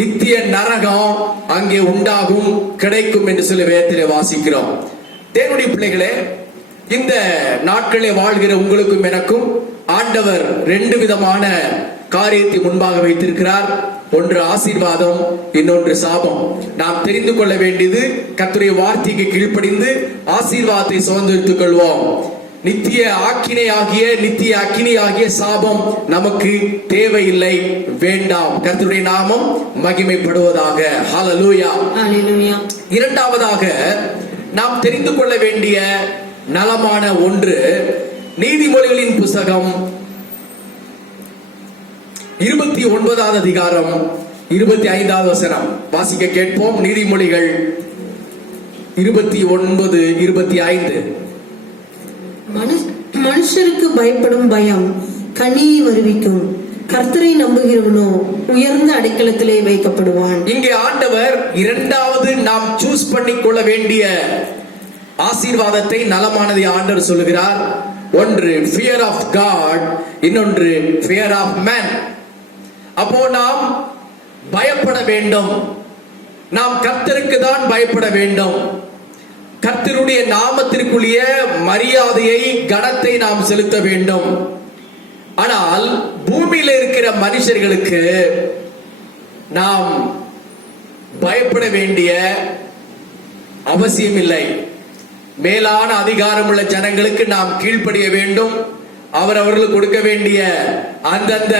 நித்திய நரகம் அங்கே உண்டாகும், கிடைக்கும் என்று சொல்லி வேதத்திலே வாசிக்கிறோம். தேவனுடைய பிள்ளைகளே, இந்த நாட்களை வாழ்கிற உங்களுக்கும் எனக்கும் ஆண்டவர் 2 விதமான காரியத்தை முன்பாக வைத்திருக்கிறார். ஒன்று ஆசீர்வாதம், இன்னொன்று சாபம். நாம் தெரிந்து கொள்ள வேண்டியது கர்த்தருடைய வார்த்தைக்கு கீழ்ப்படிந்து ஆசீர்வாதத்தை சுதந்திரித்துக் கொள்வோம். நித்திய அக்கினியாகிய சாபம் நமக்கு தேவையில்லை, வேண்டாம். கர்த்தருடைய நாமம் மகிமைப்படுவதாக. ஹல்லேலூயா. ஹல்லேலூயா. இரண்டாவதாக நாம் தெரிந்து கொள்ள வேண்டிய நலமான ஒன்று, நீதிமொழிகளின் புஸ்தகம் 29வது அதிகாரம் 25வது வசனம் வாசிக்க கேட்போம். நீதிமொழிகள் 29:25. மனுஷருக்கு பயப்படும் பயம் கண்ணியை வருவிக்கும், கர்த்தரை நம்புகிறவனோ உயர்ந்த அடைக்கலத்திலே வைக்கப்படுவான். இங்கே ஆண்டவர் இரண்டாவது நாம் சூஸ் பண்ணிக்கொள்ள வேண்டிய ஆசீர்வாதத்தை, நலமானதை ஆண்டவர் சொல்லுகிறார். ஒன்று fear of God, இன்னொன்று fear of man. அப்போ நாம் பயப்பட வேண்டும். நாம் கர்த்தருக்கு தான் பயப்பட வேண்டும். கர்த்தருடைய நாமத்திற்குரிய மரியாதையை, கனத்தை நாம் செலுத்த வேண்டும். ஆனால் பூமியில இருக்கிற மனுஷர்களுக்கு நாம் பயப்பட வேண்டிய அவசியம் இல்லை. மேலான அதிகாரம் உள்ள ஜனங்களுக்கு நாம் கீழ்ப்படிய வேண்டும். அவர்களுக்கு கொடுக்க வேண்டிய அந்தந்த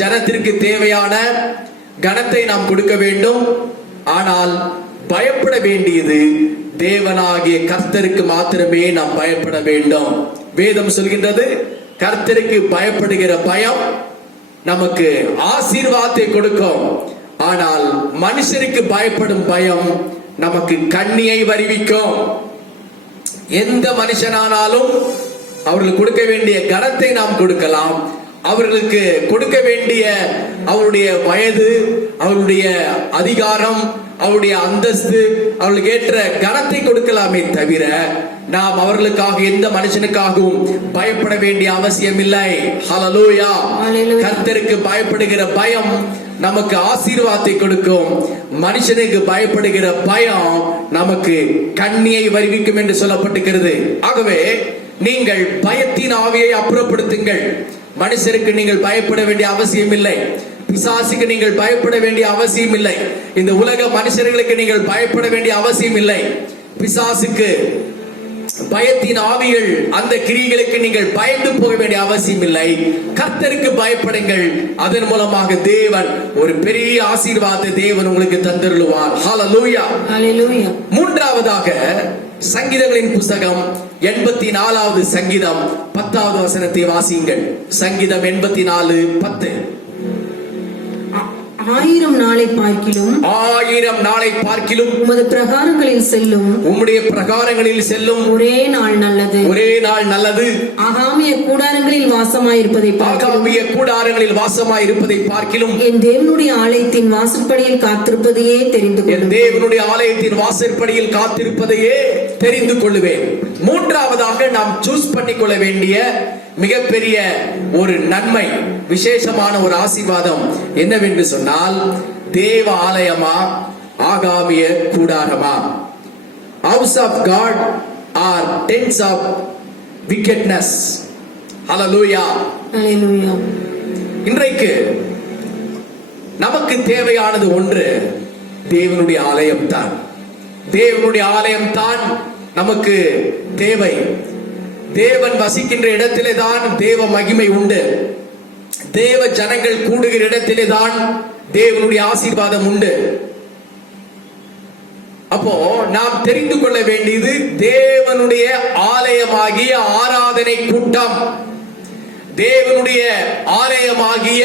ஜனத்திற்கு தேவையான கனத்தை நாம் கொடுக்க வேண்டும். ஆனால் பயப்பட வேண்டியது தேவனாகிய கர்த்தருக்கு மாத்திரமே நாம் பயப்பட வேண்டும். வேதம் சொல்கின்றது, கர்த்தருக்கு பயப்படுகிற பயம் நமக்கு ஆசீர்வாதத்தை கொடுக்கும். ஆனால் மனுஷருக்கு பயப்படும் பயம் நமக்கு கண்ணியை வருவிக்கும். எந்த மனுஷனானாலும் அவர்களுக்கு கொடுக்க வேண்டிய கனத்தை நாம் கொடுக்கலாம். அவர்களுக்கு கொடுக்க வேண்டிய அவருடைய வயது, அவருடைய அதிகாரம், அவருடைய அந்தஸ்து, அவர்களுக்கு ஏற்ற கனத்தை கொடுக்கலாமே தவிர நாம் அவர்களுக்காக எந்த மனுஷனுக்காகவும் பயப்பட வேண்டிய அவசியம் இல்லை. ஹல்லேலூயா. கர்த்தருக்கு பயப்படுகிற பயம் நமக்கு ஆசீர்வாதத்தை கொடுக்கும். மனுஷனுக்கு பயப்படுகிற பயம் நமக்கு கண்ணியை வருவிக்கும் என்று சொல்லப்பட்டிருக்கிறது. ஆகவே நீங்கள் பயத்தின் ஆவியை அப்புறப்படுத்துங்கள். மனுஷருக்கு நீங்கள் பயப்பட வேண்டிய அவசியம் இல்லை. பிசாசுக்கு நீங்கள் பயப்பட வேண்டிய அவசியம் இல்லை. இந்த உலக மனுஷர்களுக்கு நீங்கள் பயப்பட வேண்டிய அவசியம் இல்லை. பிசாசுக்கு, பயத்தின் ஆவிகள், அந்த கிரியைகளுக்கு நீங்கள் பயந்து போக வேண்டிய அவசியம் இல்லை. கர்த்தருக்கு பயப்படுங்கள். அதன் மூலமாக தேவன் ஒரு பெரிய ஆசீர்வாதத்தை தேவன் உங்களுக்கு தந்தருளுவார். ஹல்லேலூயா. ஹல்லேலூயா. மூன்றாவதாக சங்கீதங்களின் புஸ்தகம் 84வது சங்கீதம் 10வது வசனத்தை வாசியுங்கள். சங்கீதம் 84:10. 1000 நாளை பார்க்கிலும், 1000 நாளை பார்க்கிலும் உமது பிரகாரங்களில் செல்லும், உம்முடைய பிரகாரங்களில் செல்லும் ஒரே நாள் நல்லது. ஒரே நாள் நல்லது. ஆகாமிய கூடாரங்களில் வாசமாயிருப்பதை ஆகாமிய கூடாரங்களில் வாசமாயிருப்பதை பார்க்கிலும் என் தேவனுடைய ஆலயத்தின் வாசற்படியில் காத்திருப்பதையே தெரிந்து கொள்ளுவேன். என் தேவனுடைய ஆலயத்தின் வாசற்படியில் காத்திருப்பதையே தெரிந்து கொள்ளுவேன். மூன்றாவதாக நாம் சூஸ் பண்ணிக்கொள்ள வேண்டிய மிகப்பெரிய ஒரு நன்மை, விசேஷமான ஒரு ஆசீர்வாதம் என்னவென்று சொன்னால், தேவ ஆலயமா ஆகாமிய கூடாரமா? House of God or tents of wickedness. Hallelujah. Hallelujah. இன்றைக்கு நமக்கு தேவையானது ஒன்று, தேவனுடைய ஆலயம் தான். தேவனுடைய ஆலயம் தான் நமக்கு தேவை. தேவன் வசிக்கின்ற இடத்திலே தான் தேவ மகிமை உண்டு. தேவ ஜனங்கள் கூடுகிற இடத்திலே தான் தேவனுடைய ஆசீர்வாதம் உண்டு. அப்போ நாம் தெரிந்து கொள்ள வேண்டியது, தேவனுடைய ஆலயமாகிய ஆராதனை கூட்டம், தேவனுடைய ஆலயமாகிய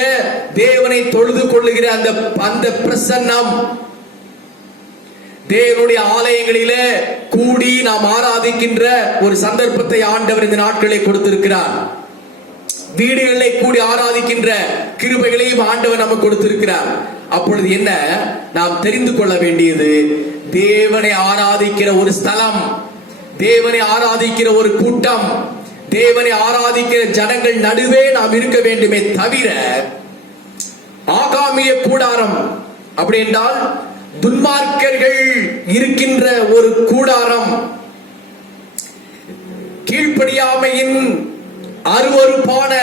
தேவனை தொழுது கொள்ளுகிற அந்த பிரசன்னம், தேவனுடைய ஆலயங்களிலே கூடி நாம் ஆராதிக்கின்ற ஒரு சந்தர்ப்பத்தை ஆண்டவர் இந்த நாட்களை கொடுத்திருக்கிறார். வீடுகளிலே கூடி ஆராதிக்கின்ற கிருபைகளையும் ஆண்டவர் நமக்கு கொடுத்திருக்கிறார். அப்பொழுது என்ன நாம் தெரிந்து கொள்ள வேண்டியது, தேவனை ஆராதிக்கிற ஒரு ஸ்தலம், தேவனை ஆராதிக்கிற ஒரு கூட்டம், தேவனை ஆராதிக்கிற ஜனங்கள் நடுவே நாம் இருக்க வேண்டுமே தவிர, ஆகாமிய கூடாரம் அப்படி என்றால் துன்மார்க்கர்கள் இருக்கின்ற ஒரு கூடாரம், கீழ்ப்படியாமையின் அருவருப்பான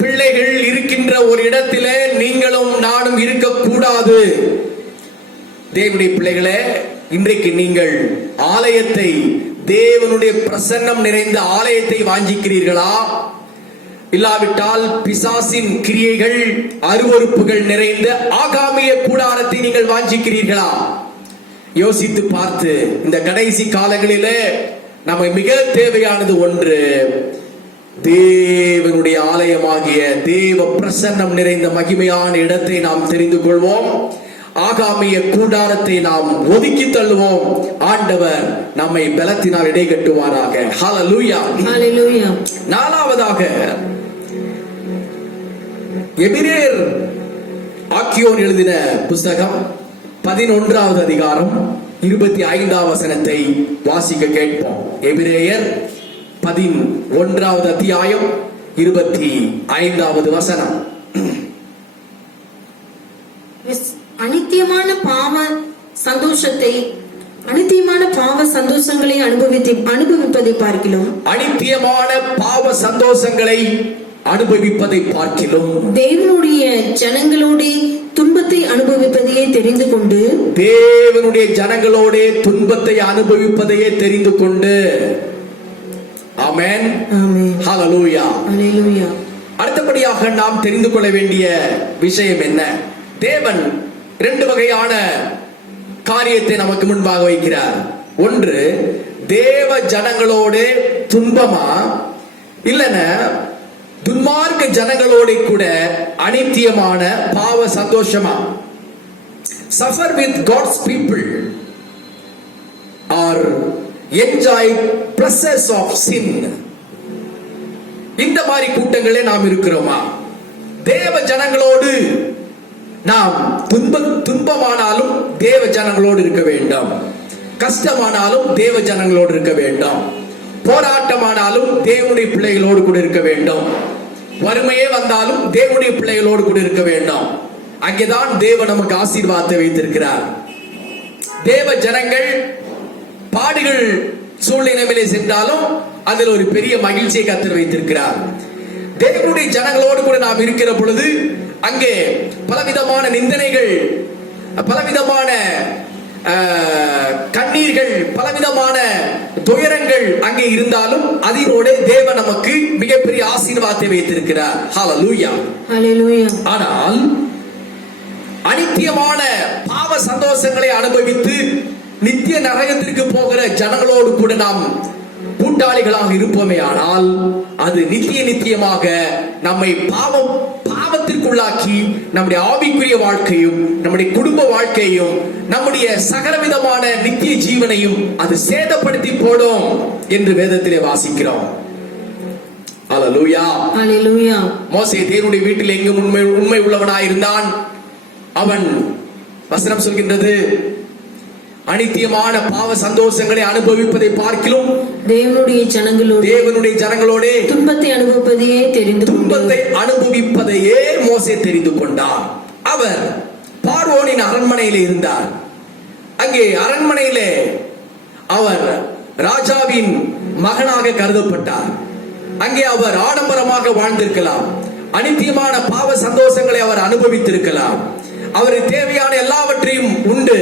பிள்ளைகள் இருக்கின்ற ஒரு இடத்திலே நீங்களும் நானும் இருக்கக்கூடாது. தேவனுடைய பிள்ளைகளே, இன்றைக்கு நீங்கள் ஆலயத்தை, தேவனுடைய பிரசன்னம் நிறைந்த ஆலயத்தை வாஞ்சிக்கிறீர்களா? இல்லாவிட்டால் பிசாசின் கிரியைகள், அருவருப்புகள் நிறைந்த ஆகாமிய கூடாரத்தை நீங்கள் வாஞ்சிக்கிறீர்களா? யோசித்து பார்த்து, இந்த கடைசி காலங்களிலே நமக்கு மிக தேவையானது ஒன்று, தேவனுடைய ஆலயமாகிய தேவ பிரசன்னம் நிறைந்த மகிமையான இடத்தை நாம் தெரிந்து கொள்வோம். ஆகாமிய கூடாரத்தை நாம் ஒதுக்கி தள்ளுவோம். ஆண்டவர் நம்மை பலத்தினால் இடை கட்டுவாராக. ஹல்லேலூயா, ஹல்லேலூயா. நாலாவதாக எபிரேயர் ஆக்கியோன் எழுதின புஸ்தகம் 11வது அதிகாரம் 25வது வசனத்தை வாசிக்க கேட்போம். எபிரேயர் 11வது அத்தியாயம் 25வது வசனம். அனித்தியமான பாவ சந்தோஷங்களை அனுபவிப்பதை பார்க்கிலும், அனித்தியமான பாவ சந்தோஷங்களை அனுபவிப்பதை பார்க்கிலும், தேவனுடைய ஜனங்களோட துன்பத்தை அனுபவிப்பதையே தெரிந்து கொண்டு, தேவனுடைய ஜனங்களோட துன்பத்தை அனுபவிப்பதையே தெரிந்து கொண்டு. ஆமென், ஆமென், ஹல்லேலூயா, ஹல்லேலூயா. அடுத்தபடியாக நாம் தெரிந்து கொள்ள வேண்டிய விஷயம் என்ன? தேவன் 2 வகையான காரியத்தை நமக்கு முன்பாக வைக்கிறார். ஒன்று, தேவ ஜனங்களோட துன்பமா, இல்லைன்னா துன்மார்க்க ஜனங்களோட கூட அனித்தியமான பாவ சந்தோஷமா. Suffer with God's people or enjoy pleasures of sin. இந்த மாதிரி கூட்டங்களே நாம் இருக்கிறோமா? தேவ ஜனங்களோடு நாம் துன்பமானாலும் தேவ ஜனங்களோடு இருக்க வேண்டும், கஷ்டமானாலும் தேவ ஜனங்களோடு இருக்க வேண்டும், போராட்டமானாலும் தேவனுடைய பிள்ளைகளோடு கூட இருக்க வேண்டும், வறுமையே வந்தாலும் தேவனுடைய பிள்ளைகளோடு கூட இருக்க வேண்டும். அங்கேதான் தேவன் நமக்கு ஆசீர்வாதத்தை வைத்திருக்கிறார். தேவ ஜனங்கள் பாடுகள் சூழ்நிலையிலே சென்றாலும் அதில் ஒரு பெரிய மகிழ்ச்சியை கர்த்தர் வைத்திருக்கிறார். தேவனுடைய ஜனங்களோடு கூட நாம் இருக்கிற பொழுது அங்கே பலவிதமான நிந்தனைகள், பலவிதமான கண்ணீர்கள், பலவிதமான துயரங்கள் அங்கே இருந்தாலும் அதனோடு தேவன் நமக்கு மிகப்பெரிய ஆசீர்வாதத்தை வைத்திருக்கிறார். ஹல்லேலூயா, ஹல்லேலூயா. ஆனால் அனித்தியமான பாவ சந்தோஷங்களை அனுபவித்து நித்திய நரகத்திற்கு போகிற ஜனங்களோடு கூட நாம் கூட்டாளிகளாக இருப்போமே ஆனால் அது நித்தியமாக நம்மை பாவத்திற்குள்ளாக்கி நம்முடைய ஆவிக்குரிய வாழ்க்கையும், நம்முடைய குடும்ப வாழ்க்கையும், நம்முடைய சகலவிதமான நித்திய ஜீவனையும் அது சேதப்படுத்தி போடும் என்று வேதத்திலே வாசிக்கிறோம். ஹல்லேலூயா, ஹல்லேலூயா. மோசே தேவனுடைய வீட்டில் எங்கும் உண்மை உள்ளவனாயிருந்தான். அவன், வசனம் சொல்கின்றது, அனித்தியமான பாவ சந்தோஷங்களை அனுபவிப்பதை பார்க்கிலும் தேவனுடைய ஜனங்களோடு துன்பத்தை அனுபவிப்பதையே மோசே தெரிந்து கொண்டார். அவர் பார்வோனின் அரண்மனையிலே இருந்தார். அங்கே அரண்மனையிலே அவர் ராஜாவின் மகனாக கருதப்பட்டார். அங்கே அவர் ஆடம்பரமாக வாழ்ந்திருக்கலாம், அனித்தியமான பாவ சந்தோஷங்களை அவர் அனுபவித்திருக்கலாம், அவருக்கு தேவையான எல்லாவற்றையும் உண்டு,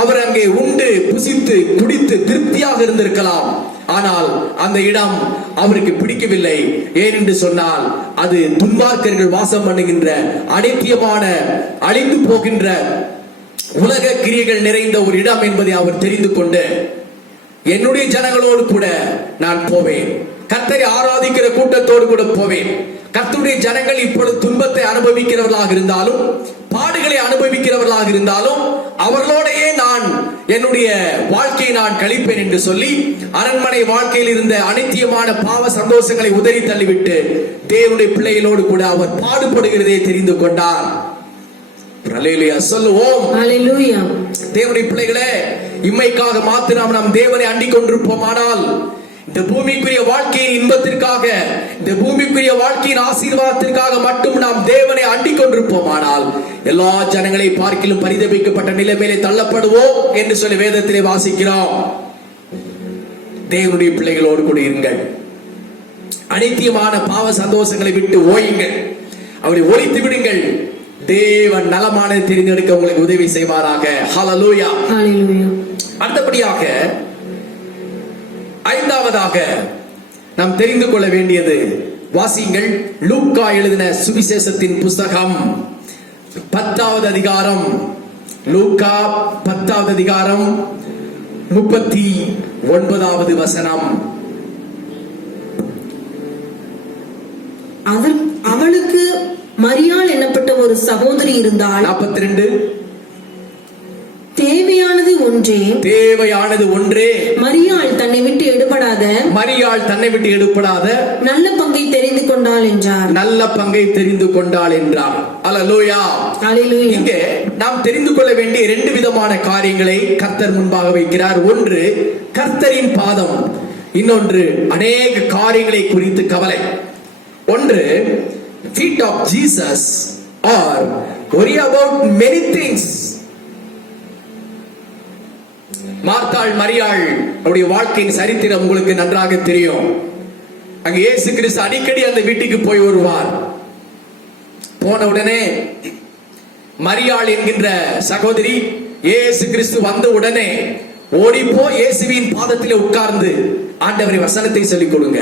அவர் அங்கே உண்டு புசித்து குடித்து திருப்தியாக இருந்திருக்கலாம். ஆனால் அந்த இடம் அவருக்கு பிடிக்கவில்லை. ஏனென்று சொன்னால் அது துன்மார்க்கர்கள் வாசம் பண்ணுகின்ற அனித்தியமான அழிந்து போகின்ற உலக கிரியைகள் நிறைந்த ஒரு இடம் என்பதை அவர் தெரிந்து கொண்டு, என்னுடைய ஜனங்களோடு கூட நான் போவேன், கர்த்தரை ஆராதிக்கிற கூட்டத்தோடு கூட போவேன். கர்த்தருடைய ஜனங்கள் இப்பொழுது துன்பத்தை அனுபவிக்கிறவர்களாக இருந்தாலும், பாடுகளை அனுபவிக்கிறவர்களாக இருந்தாலும், அவர்களோடையே நான் என்னுடைய வாழ்க்கையை நான் கழிப்பேன் என்று சொல்லி அரண்மனை வாழ்க்கையில் இருந்த அனித்தியமான பாவ சந்தோஷங்களை உதறி தள்ளிவிட்டு தேவனுடைய பிள்ளைகளோடு கூட அவர் பாடுபடுகிறதை தெரிந்து கொண்டார். ஹல்லேலூயா சொல்லுவோம். ஹல்லேலூயா. தேவனுடைய பிள்ளைகளே, இம்மைக்காக மாத்திரம் நாம் தேவனை அண்டிக் கொண்டிருப்போமானால், இந்த பூமிக்குரிய வாழ்க்கையின் இன்பத்திற்காக, இந்த பூமிக்குரிய வாழ்க்கையின் ஆசீர்வாதத்திற்காக மட்டும் நாம் தேவனை அண்டிக் கொண்டிருப்போமானால் எல்லா ஜனங்களை பார்க்கிலும் பரிதபிக்கப்பட்ட நிலைமையிலே தள்ளப்படுவோம் என்று சொல்லி வேதத்திலே வாசிக்கிறோம். தேவனுடைய பிள்ளைகளோடு கூட இருங்கள். அனித்தியமான பாவ சந்தோஷங்களை விட்டு ஓயுங்கள், அவரை ஒழித்து விடுங்கள். தேவன் நலமானதை தெரிந்தெடுக்க உங்களுக்கு உதவி செய்வாராக. ஹல்லேலூயா. ஹல்லேலூயா. அடுத்தபடியாக ஐந்தாவதாக நாம் தெரிந்து கொள்ள வேண்டியது, வாசிங்கள் லூக்கா எழுதின சுவிசேஷத்தின் புஸ்தகம் 10வது அதிகாரம். லூக்கா 10வது அதிகாரம் 39வது வசனம். அவளுக்கு மரியாள் என்னப்பட்ட ஒரு சகோதரி இருந்தாள். 42. தேவையானது ஒன்றே மரியாள் தன்னை விட்டு எடுபடாத நல்ல பங்கை தெரிந்து கொண்டாள் என்றார். அல்லேலூயா. இங்கே நாம் தெரிந்து கொள்ள வேண்டிய 2 விதமான காரியங்களை கர்த்தர் முன்பாக வைக்கிறார். ஒன்று கர்த்தரின் பாதம், இன்னொன்று அநேக காரியங்களை குறித்து கவலை. ஒன்று feet of Jesus or worry about many things. மார்த்தாள் மரியாள் அவருடைய வாழ்க்கையின் சரித்திரம் உங்களுக்கு நன்றாக தெரியும். அங்க இயேசு கிறிஸ்து அடிக்கடி அந்த வீட்டுக்கு போய் வருவார். போன உடனே மரியாள் என்கின்ற சகோதரி இயேசு கிறிஸ்து வந்த உடனே ஓடிப்போ இயேசுவின் பாதத்திலே உட்கார்ந்து, ஆண்டவரே வசனத்தை சொல்லிக் கொடுங்க,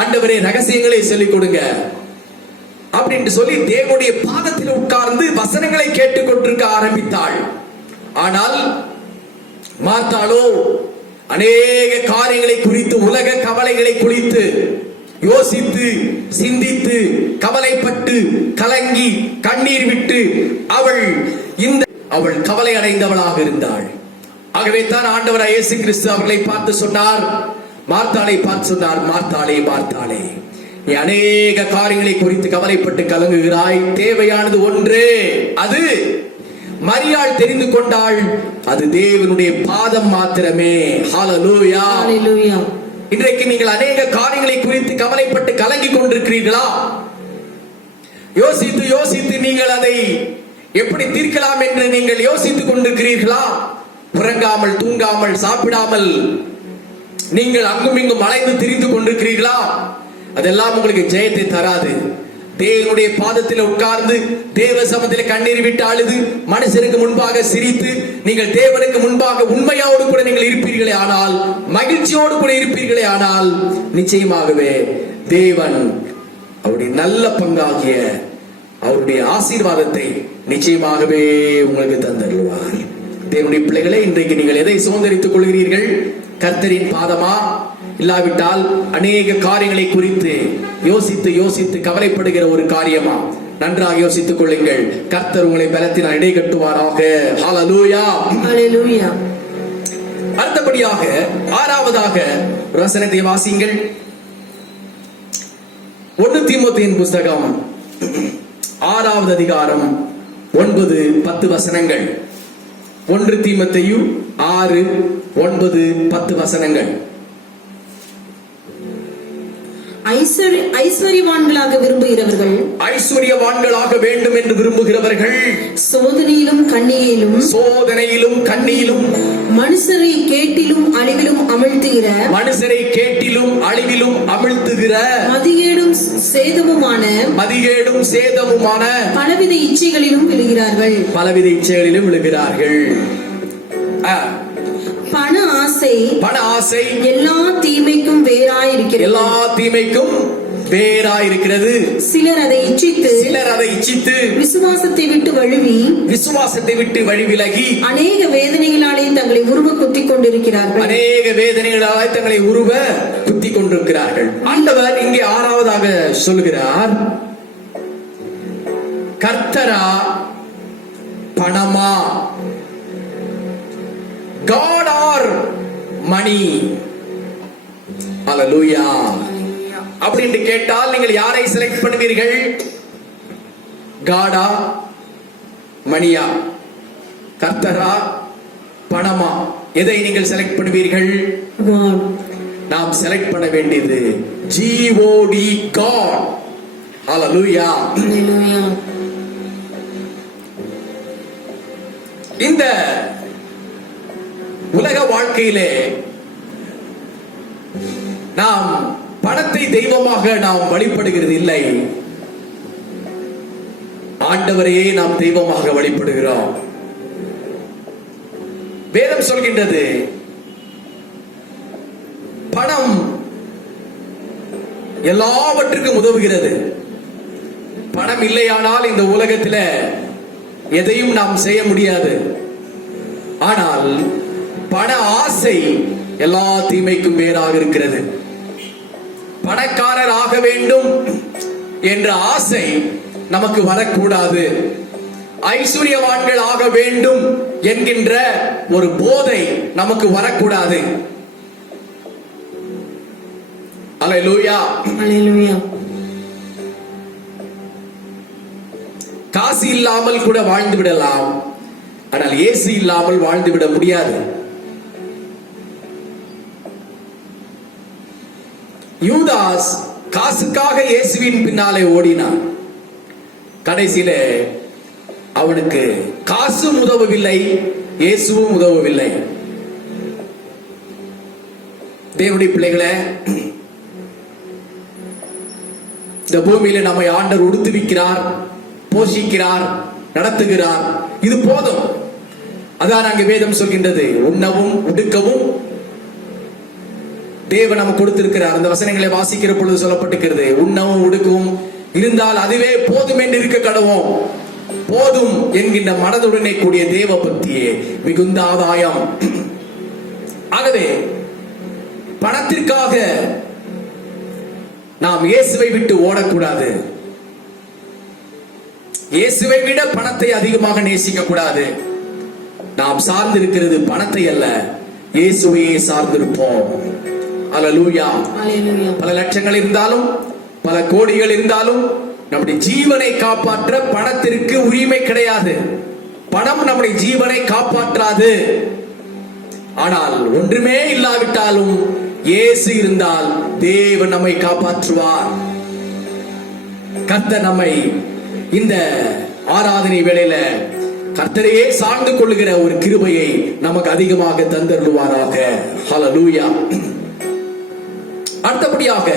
ஆண்டவரே ரகசியங்களை சொல்லிக் கொடுங்க அப்படின்னு சொல்லி தேவனுடைய பாதத்தில் உட்கார்ந்து வசனங்களை கேட்டுக் கொண்டிருக்க ஆரம்பித்தாள். ஆனால் மார்த்தாளோ அநேக காரியங்களை குறித்து, உலக கவலைகளை குறித்து யோசித்து சிந்தித்து கவலைப்பட்டு கலங்கி கண்ணீர் விட்டு அவள் கவலை அடைந்தவளாக இருந்தாள். ஆகவே தான் ஆண்டவர் இயேசு கிறிஸ்து அவர்களை பார்த்து சொன்னார், மார்த்தாளை பார்த்து சொன்னார், மார்த்தாளே மார்த்தாளே, நீ அநேக காரியங்களை குறித்து கவலைப்பட்டு கலங்குகிறாய். தேவையானது ஒன்றே, அது மரியாள் தெரிந்து கொண்டாள், அது தேவனுடைய பாதம் மாத்திரமே. ஹல்லேலூயா. ஹல்லேலூயா. இன்றைக்கு நீங்கள் அநேக காரியங்களை குறித்து கவலைப்பட்டு கலங்கி கொண்டிருக்கிறீர்களா? யோசித்து யோசித்து நீங்கள் அதை எப்படி தீர்க்கலாம் என்று நீங்கள் யோசித்துக் கொண்டிருக்கிறீர்களா? உறங்காமல் தூங்காமல் சாப்பிடாமல் நீங்கள் அங்கும் இங்கும் அலைந்து திரிந்து கொண்டிருக்கிறீர்களா? அதெல்லாம் உங்களுக்கு ஜெயத்தை தராது. தேவனுடைய பாதத்தில் உட்கார்ந்து தேவ சமூகத்தில் கண்ணீர் விட்டு அழுது மனுஷனுக்கு முன்பாக சிரித்து நீங்கள் தேவனுக்கு முன்பாக உண்மையோடு கூட நீங்கள் இருப்பீர்களே ஆனால், மகிழ்ச்சியோடு கூட இருப்பீர்களே ஆனால், நிச்சயமாகவே தேவன் அவருடைய நல்ல பங்காகிய அவருடைய ஆசீர்வாதத்தை நிச்சயமாகவே உங்களுக்கு தந்தருவார். தேவனுடைய பிள்ளைகளே, இன்றைக்கு நீங்கள் எதை சுதந்திரித்துக் கொள்கிறீர்கள்? கர்த்தரின் பாதமா, இல்லாவிட்டால் அநேக காரியங்களை குறித்து யோசித்து யோசித்து கவலைப்படுகிற ஒரு காரியமா? நன்றாக யோசித்துக் கொள்ளுங்கள். கர்த்தர் உங்களை பலத்தினால் இடை கட்டுவாராக. ஹல்லேலூயா. ஹல்லேலூயா. அடுத்தபடியாக ஆறாவதாக வசனத்தை வாசிங்கள். 1 தீமோத்தேயின் புஸ்தகம் 6வது அதிகாரம் 9-10 வசனங்கள். 1 தீமோத்தேயு 6:9-10 வசனங்கள். ஐஸ்வர்யவான்களாக வேண்டும் என்று விரும்புகிறவர்கள் சோதனையிலும் கண்ணியிலும் மனுஷரை கேட்டிலும் அழிவிலும் அமிழ்த்துகிற மதிகேடும் சேதமுமான பலவித இச்சைகளிலும் விழுகிறார்கள். பண ஆசை எல்லா தீமைக்கும் வேறாயிருக்கிறது. சிலர் அதை இச்சித்து விசுவாசத்தை விட்டு வழி விலகி அநேக வேதனைகளாலே தங்களை உருவ குத்திக் கொண்டிருக்கிறார்கள். ஆண்டவர் இங்கே 6வதாக சொல்கிறார், கர்த்தரா பணமா, God or money? ஹல்லேலூயா. அப்படின்னு கேட்டால் நீங்கள் யாரை செலக்ட் பண்ணுவீர்கள்? காடா, மணியா, கர்த்தரா, பணமா? எதை நீங்கள் செலக்ட் பண்ணுவீர்கள்? நாம் செலக்ட் பண்ண வேண்டியது God, God. ஹல்லேலூயா. இந்த உலக வாழ்க்கையிலே நாம் பணத்தை தெய்வமாக நாம் வழிபடுகிறது இல்லை, ஆண்டவரையே நாம் தெய்வமாக வழிபடுகிறோம். வேதம் சொல்கின்றது, பணம் எல்லாவற்றுக்கும் உதவுகிறது. பணம் இல்லையானால் இந்த உலகத்தில் எதையும் நாம் செய்ய முடியாது. ஆனால் பண ஆசை எல்லா தீமைக்கும் வேறாக இருக்கிறது. பணக்காரர் ஆக வேண்டும் என்ற ஆசை நமக்கு வரக்கூடாது. ஐஸ்வர்யவான்கள் ஆக வேண்டும் என்கின்ற ஒரு போதை நமக்கு வரக்கூடாது. அல்லேலூயா, அல்லேலூயா. காசு இல்லாமல் கூட வாழ்ந்து விடலாம், ஆனால் இயேசு இல்லாமல் வாழ்ந்து விட முடியாது. யூதாஸ் காசுக்காக இயேசுவின் பின்னாலே ஓடினான். கடைசியில அவனுக்கு காசும் உதவவில்லை, இயேசுவும் உதவவில்லை. தேவனுடைய பிள்ளைகளே, இந்த பூமியில நம்மை ஆண்டவர் உடுத்துவிக்கிறார், போஷிக்கிறார், நடத்துகிறார். இது போதும். அதான் அங்கு வேதம் சொல்கின்றது, உண்ணவும் உடுக்கவும் தேவன் நமக்கு கொடுத்திருக்கிறார். அந்த வசனங்களை வாசிக்கிற பொழுது சொல்லப்பட்டிருக்கிறது, உண்ணவும் உடுக்கவும் இருந்தால் அதுவே போதும் என்று இருக்க கடவோம். போதும் என்கின்ற மனதுடனே கூடிய தேவ பக்தியே மிகுந்த ஆதாயம். ஆகவே பணத்திற்காக நாம் இயேசுவை விட்டு ஓடக்கூடாது. இயேசுவை விட பணத்தை அதிகமாக நேசிக்க கூடாது. நாம் சார்ந்திருக்கிறது பணத்தை அல்ல, இயேசுவையே சார்ந்திருப்போம். அல்லேலூயா. பல லட்சங்கள் இருந்தாலும், பல கோடிகள் இருந்தாலும், நம்முடைய ஜீவனை காப்பாற்ற பணத்திற்கு உரிமை கிடையாது. பணம் நம்முடைய ஜீவனை காப்பாற்றாது. ஆனால் ஒன்றுமே இல்லாவிட்டாலும் இயேசு இருந்தால் தேவன் நம்மை காப்பாற்றுவார். கர்த்தர் நம்மை இந்த ஆராதனை வேளையில கர்த்தரையே சார்ந்து கொள்ளுகிற ஒரு கிருபையை நமக்கு அதிகமாக தந்தருளுவாராக. ஹல்லேலூயா. அடுத்தபடியாக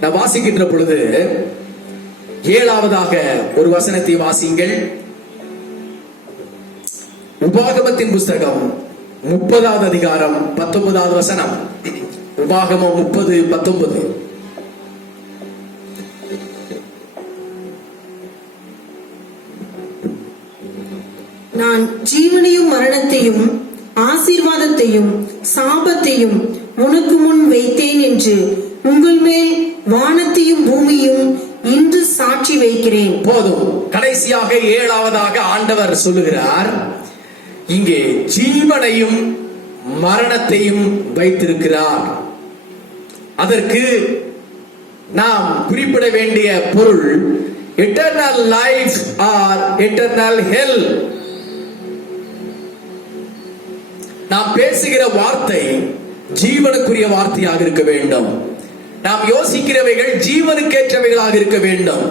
நான் வாசிக்கின்ற பொழுது 7வது ஒரு வசனத்தை வாசிங்கள். உபாகமத்தின் புஸ்தகம் 30வது அதிகாரம் 19வது வசனம். உபாகமம் 30:19. நான் ஜீவனையும் மரணத்தையும் ஆசீர்வாதத்தையும் சாபத்தையும் உனக்கு முன் வைத்தேன் என்று உங்கள் மேல் வானத்தையும் பூமியும் இன்று சாட்சி வைக்கிறேன். போதும். கடைசியாக 7வதாக ஆண்டவர் சொல்லுகிறார், இங்கே ஜீவனையும் மரணத்தையும் வைத்திருக்கிறார். அதற்கு நாம் குறிப்பிட வேண்டிய பொருள் எட்டர்னல் லைஃப் ஆர் எட்டர்னல் ஹெல். நாம் பேசுகிற வார்த்தை ஜீவனுக்குரிய வார்த்தையாக இருக்க வேண்டும். நாம் யோசிக்கிறவைகள் ஜீவனுக்கேற்றவைகளாக இருக்க வேண்டும்.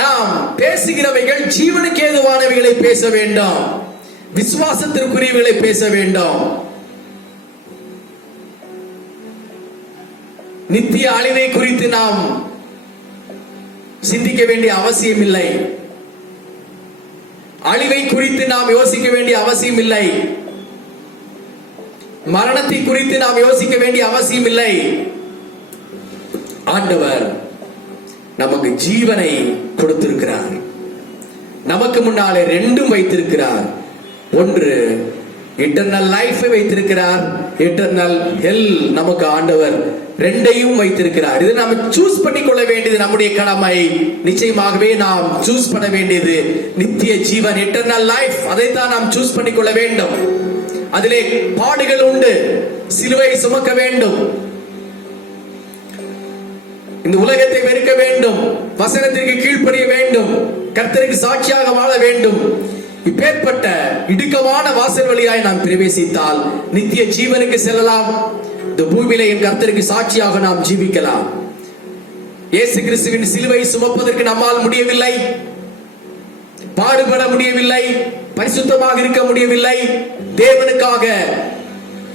நாம் பேசுகிறவைகள் ஜீவனுக்கு ஏதுவானவைகளை பேச வேண்டும், விசுவாசத்திற்குரியவைகளை பேச வேண்டும். நித்திய அழிவை குறித்து நாம் சிந்திக்க வேண்டிய அவசியம் இல்லை. அழிவை குறித்து நாம் யோசிக்க வேண்டிய அவசியம் இல்லை. மரணத்தை குறித்து நாம் யோசிக்க வேண்டிய அவசியம் இல்லை. ஆண்டவர் நமக்கு ஜீவனை கொடுத்திருக்கிறார். நமக்கு முன்னாலே ரெண்டும் வைத்திருக்கிறார். ஒன்று இட்டர்னல் லைஃப் வைத்திருக்கிறார், இட்டர்னல் ஹெல் நமக்கு ஆண்டவர் ரெண்டையும் வைத்திருக்கிறார். இது நாம் சூஸ் பண்ணிக்கொள்ள வேண்டியது நம்முடைய கடமை. நிச்சயமாகவே நாம் சூஸ் பண்ண வேண்டியது நித்திய ஜீவன், இட்டர்னல் லைஃப். அதைத்தான் நாம் சூஸ் பண்ணிக்கொள்ள வேண்டும். அதிலே பாடுகள் உண்டு, சிலுவை சுமக்க வேண்டும், இந்த உலகத்தை வெறுக்க வேண்டும், வசனத்திற்கு கீழ்ப்படிய வேண்டும், கர்த்தருக்கு சாட்சியாக வாழ வேண்டும். இப்பேற்பட்ட இடுக்கமான வாசல் வழியாய் நாம் பிரவேசித்தால் நித்திய ஜீவனுக்கு செல்லலாம். இந்த பூமியில என் கர்த்தருக்கு சாட்சியாக நாம் ஜீவிக்கலாம். இயேசு கிறிஸ்துவின் சிலுவை சுமப்பதற்கு நம்மால் முடியவில்லை, பாடுபட முடியவில்லை, பரிசுத்தமாக இருக்க முடியவில்லை, தேவனுக்காக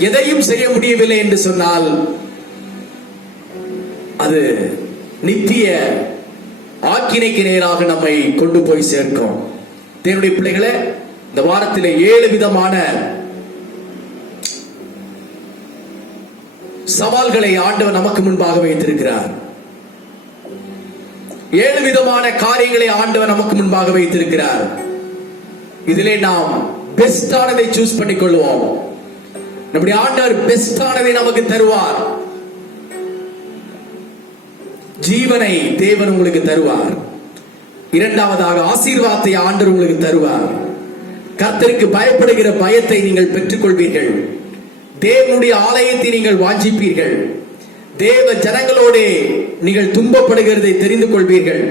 எதையும் செய்ய முடியவில்லை என்று சொன்னால் அது நித்திய ஆக்கினைக்கு நேராக நம்மை கொண்டு போய் சேர்க்கும். தேவனுடைய பிள்ளைகளே, இந்த வாரத்திலே 7 விதமான சவால்களை ஆண்டவர் நமக்கு முன்பாக வைத்திருக்கிறார். 7 விதமான காரியங்களை ஆண்டவர் நமக்கு முன்பாக வைத்திருக்கிறார். இதிலே நாம் பெஸ்டானதை சூஸ் பண்ணிக் கொள்வோம். நம்முடைய ஆண்டவர் பெஸ்டானதை நமக்கு தருவார். ஜீவனை தேவன் உங்களுக்கு தருவார். இரண்டாவதாக ஆசீர்வாதத்தை ஆண்டவர் உங்களுக்கு தருவார். கர்த்தருக்கு பயப்படுகிற பயத்தை நீங்கள் பெற்றுக் கொள்வீர்கள். தேவனுடைய ஆலயத்தை நீங்கள் வாஞ்சிப்பீர்கள். தேவ ஜனங்களோடு நீங்கள் துன்பப்படுகிறதை தெரிந்து கொள்வீர்கள்.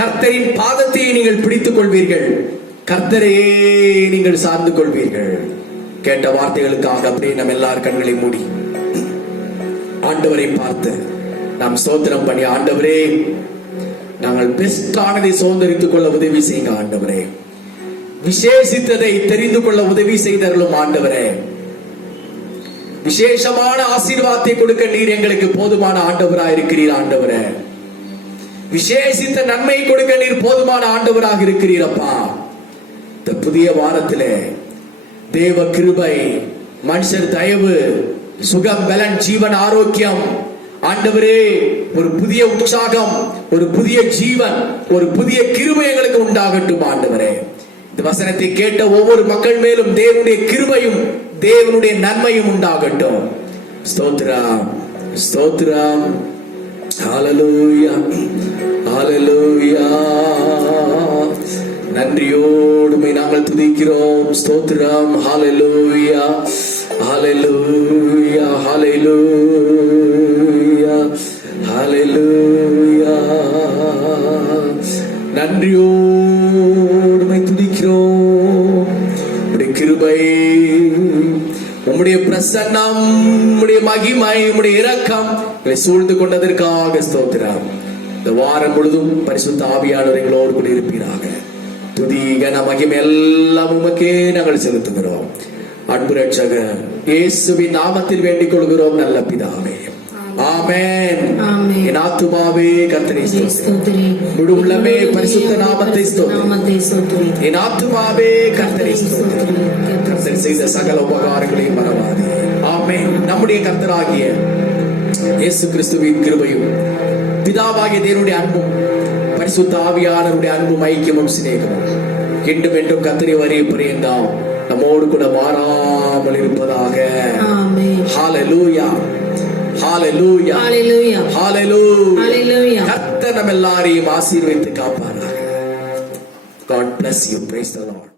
கர்த்தரின் பாதத்தை நீங்கள் பிடித்துக் கொள்வீர்கள். கர்த்தரையே நீங்கள் சார்ந்து கொள்வீர்கள். கேட்ட வார்த்தைகளுக்காக அப்படியே நம்ம எல்லார் கண்களை மூடி ஆண்டவரை பார்த்து நாம் ஸ்தோத்திரம் பண்ணி, ஆண்டவரே, நாங்கள் பெஸ்டானதை சுதந்திரித்துக் கொள்ள உதவி செய்யுங்க ஆண்டவரே. விசேஷித்ததை தெரிந்து கொள்ள உதவி செய்தர்களும் ஆண்டவரே. விசேஷமான ஆசீர்வாதத்தை கொடுக்க நீர் எங்களுக்கு போதுமான ஆண்டவராக இருக்கிறீர் ஆண்டவரே. விசேஷித்த நன்மை கொடுக்க நீர் போதுமான ஆண்டவராக இருக்கிறீரப்பா. இந்த புதிய வாரத்திலே தேவ கிருபை, மனுஷர் தயவு, சுகம், பலன், ஜீவன், ஆரோக்கியம், ஆண்டவரே, ஒரு புதிய உற்சாகம், ஒரு புதிய ஜீவன், ஒரு புதிய கிருபை எங்களுக்கு உண்டாகட்டும் ஆண்டவரே. இந்த வசனத்தை கேட்ட ஒவ்வொரு மக்கள் மேலும் தேவனுடைய கிருபையும் தேவனுடைய நன்மையும் உண்டாகட்டும். ஸ்தோத்திரம், ஸ்தோத்திரம். ஹல்லேலூயா, ஹல்லேலூயா. நன்றியோடுமை நாங்கள் துதிக்கிறோம். ஸ்தோத்திரம். ஹல்லேலூயா, ஹல்லேலூயா, ஹல்லேலூயா, ஹல்லேலூயா. நன்றியோடுமை துதிக்கிறோம். உம்முடைய கிருபை, உம்முடைய பிரசன்னம், உம்முடைய மகிமை, உம்முடைய இரக்கம் எங்களை சூழ்ந்து கொண்டதற்காக ஸ்தோத்திரம். இந்த வாரம் முழுதும் பரிசுத்த ஆவியானவர் எங்களோடு கூட இருப்பீராக. துதி, கன, மகிமை எல்லாம் உமக்கே நாங்கள் செலுத்துகிறோம். அன்பு ரட்சகர் இயேசுவின் நாமத்தில் வேண்டிக் கொள்கிறோம் நல்ல பிதாவே. ஆமென். என் ஆத்துமாவே கர்த்தரை ஸ்தோத்திரி, முழு உள்ளமே பரிசுத்த நாமத்தை ஸ்தோத்திரி. என் ஆத்துமாவே கர்த்தரை ஸ்தோத்திரி. கர்த்தர் செய்த சகல உபகாரங்களையும் மறவாதே. ஆமென். நம்முடைய கர்த்தராகிய இயேசு கிறிஸ்துவின் கிருபையும் பிதாவாகிய தேவனுடைய அன்பும் பரிசுத்த ஆவியானவருடைய அன்பும் ஐக்கியமும் சிநேகமும் இன்றும் என்றும் கர்த்தரை வரை பரியந்தாம் நம்மோடு கூட மாறாமல் இருப்பதாக. ஹல்லேலூயா, ஹல்லேலூயா, ஹல்லேலூயா, ஹல்லேலூயா. கர்த்தர் நம்ம எல்லாரையும் ஆசீர்வதித்து காப்பாராக. God bless you. Praise the Lord.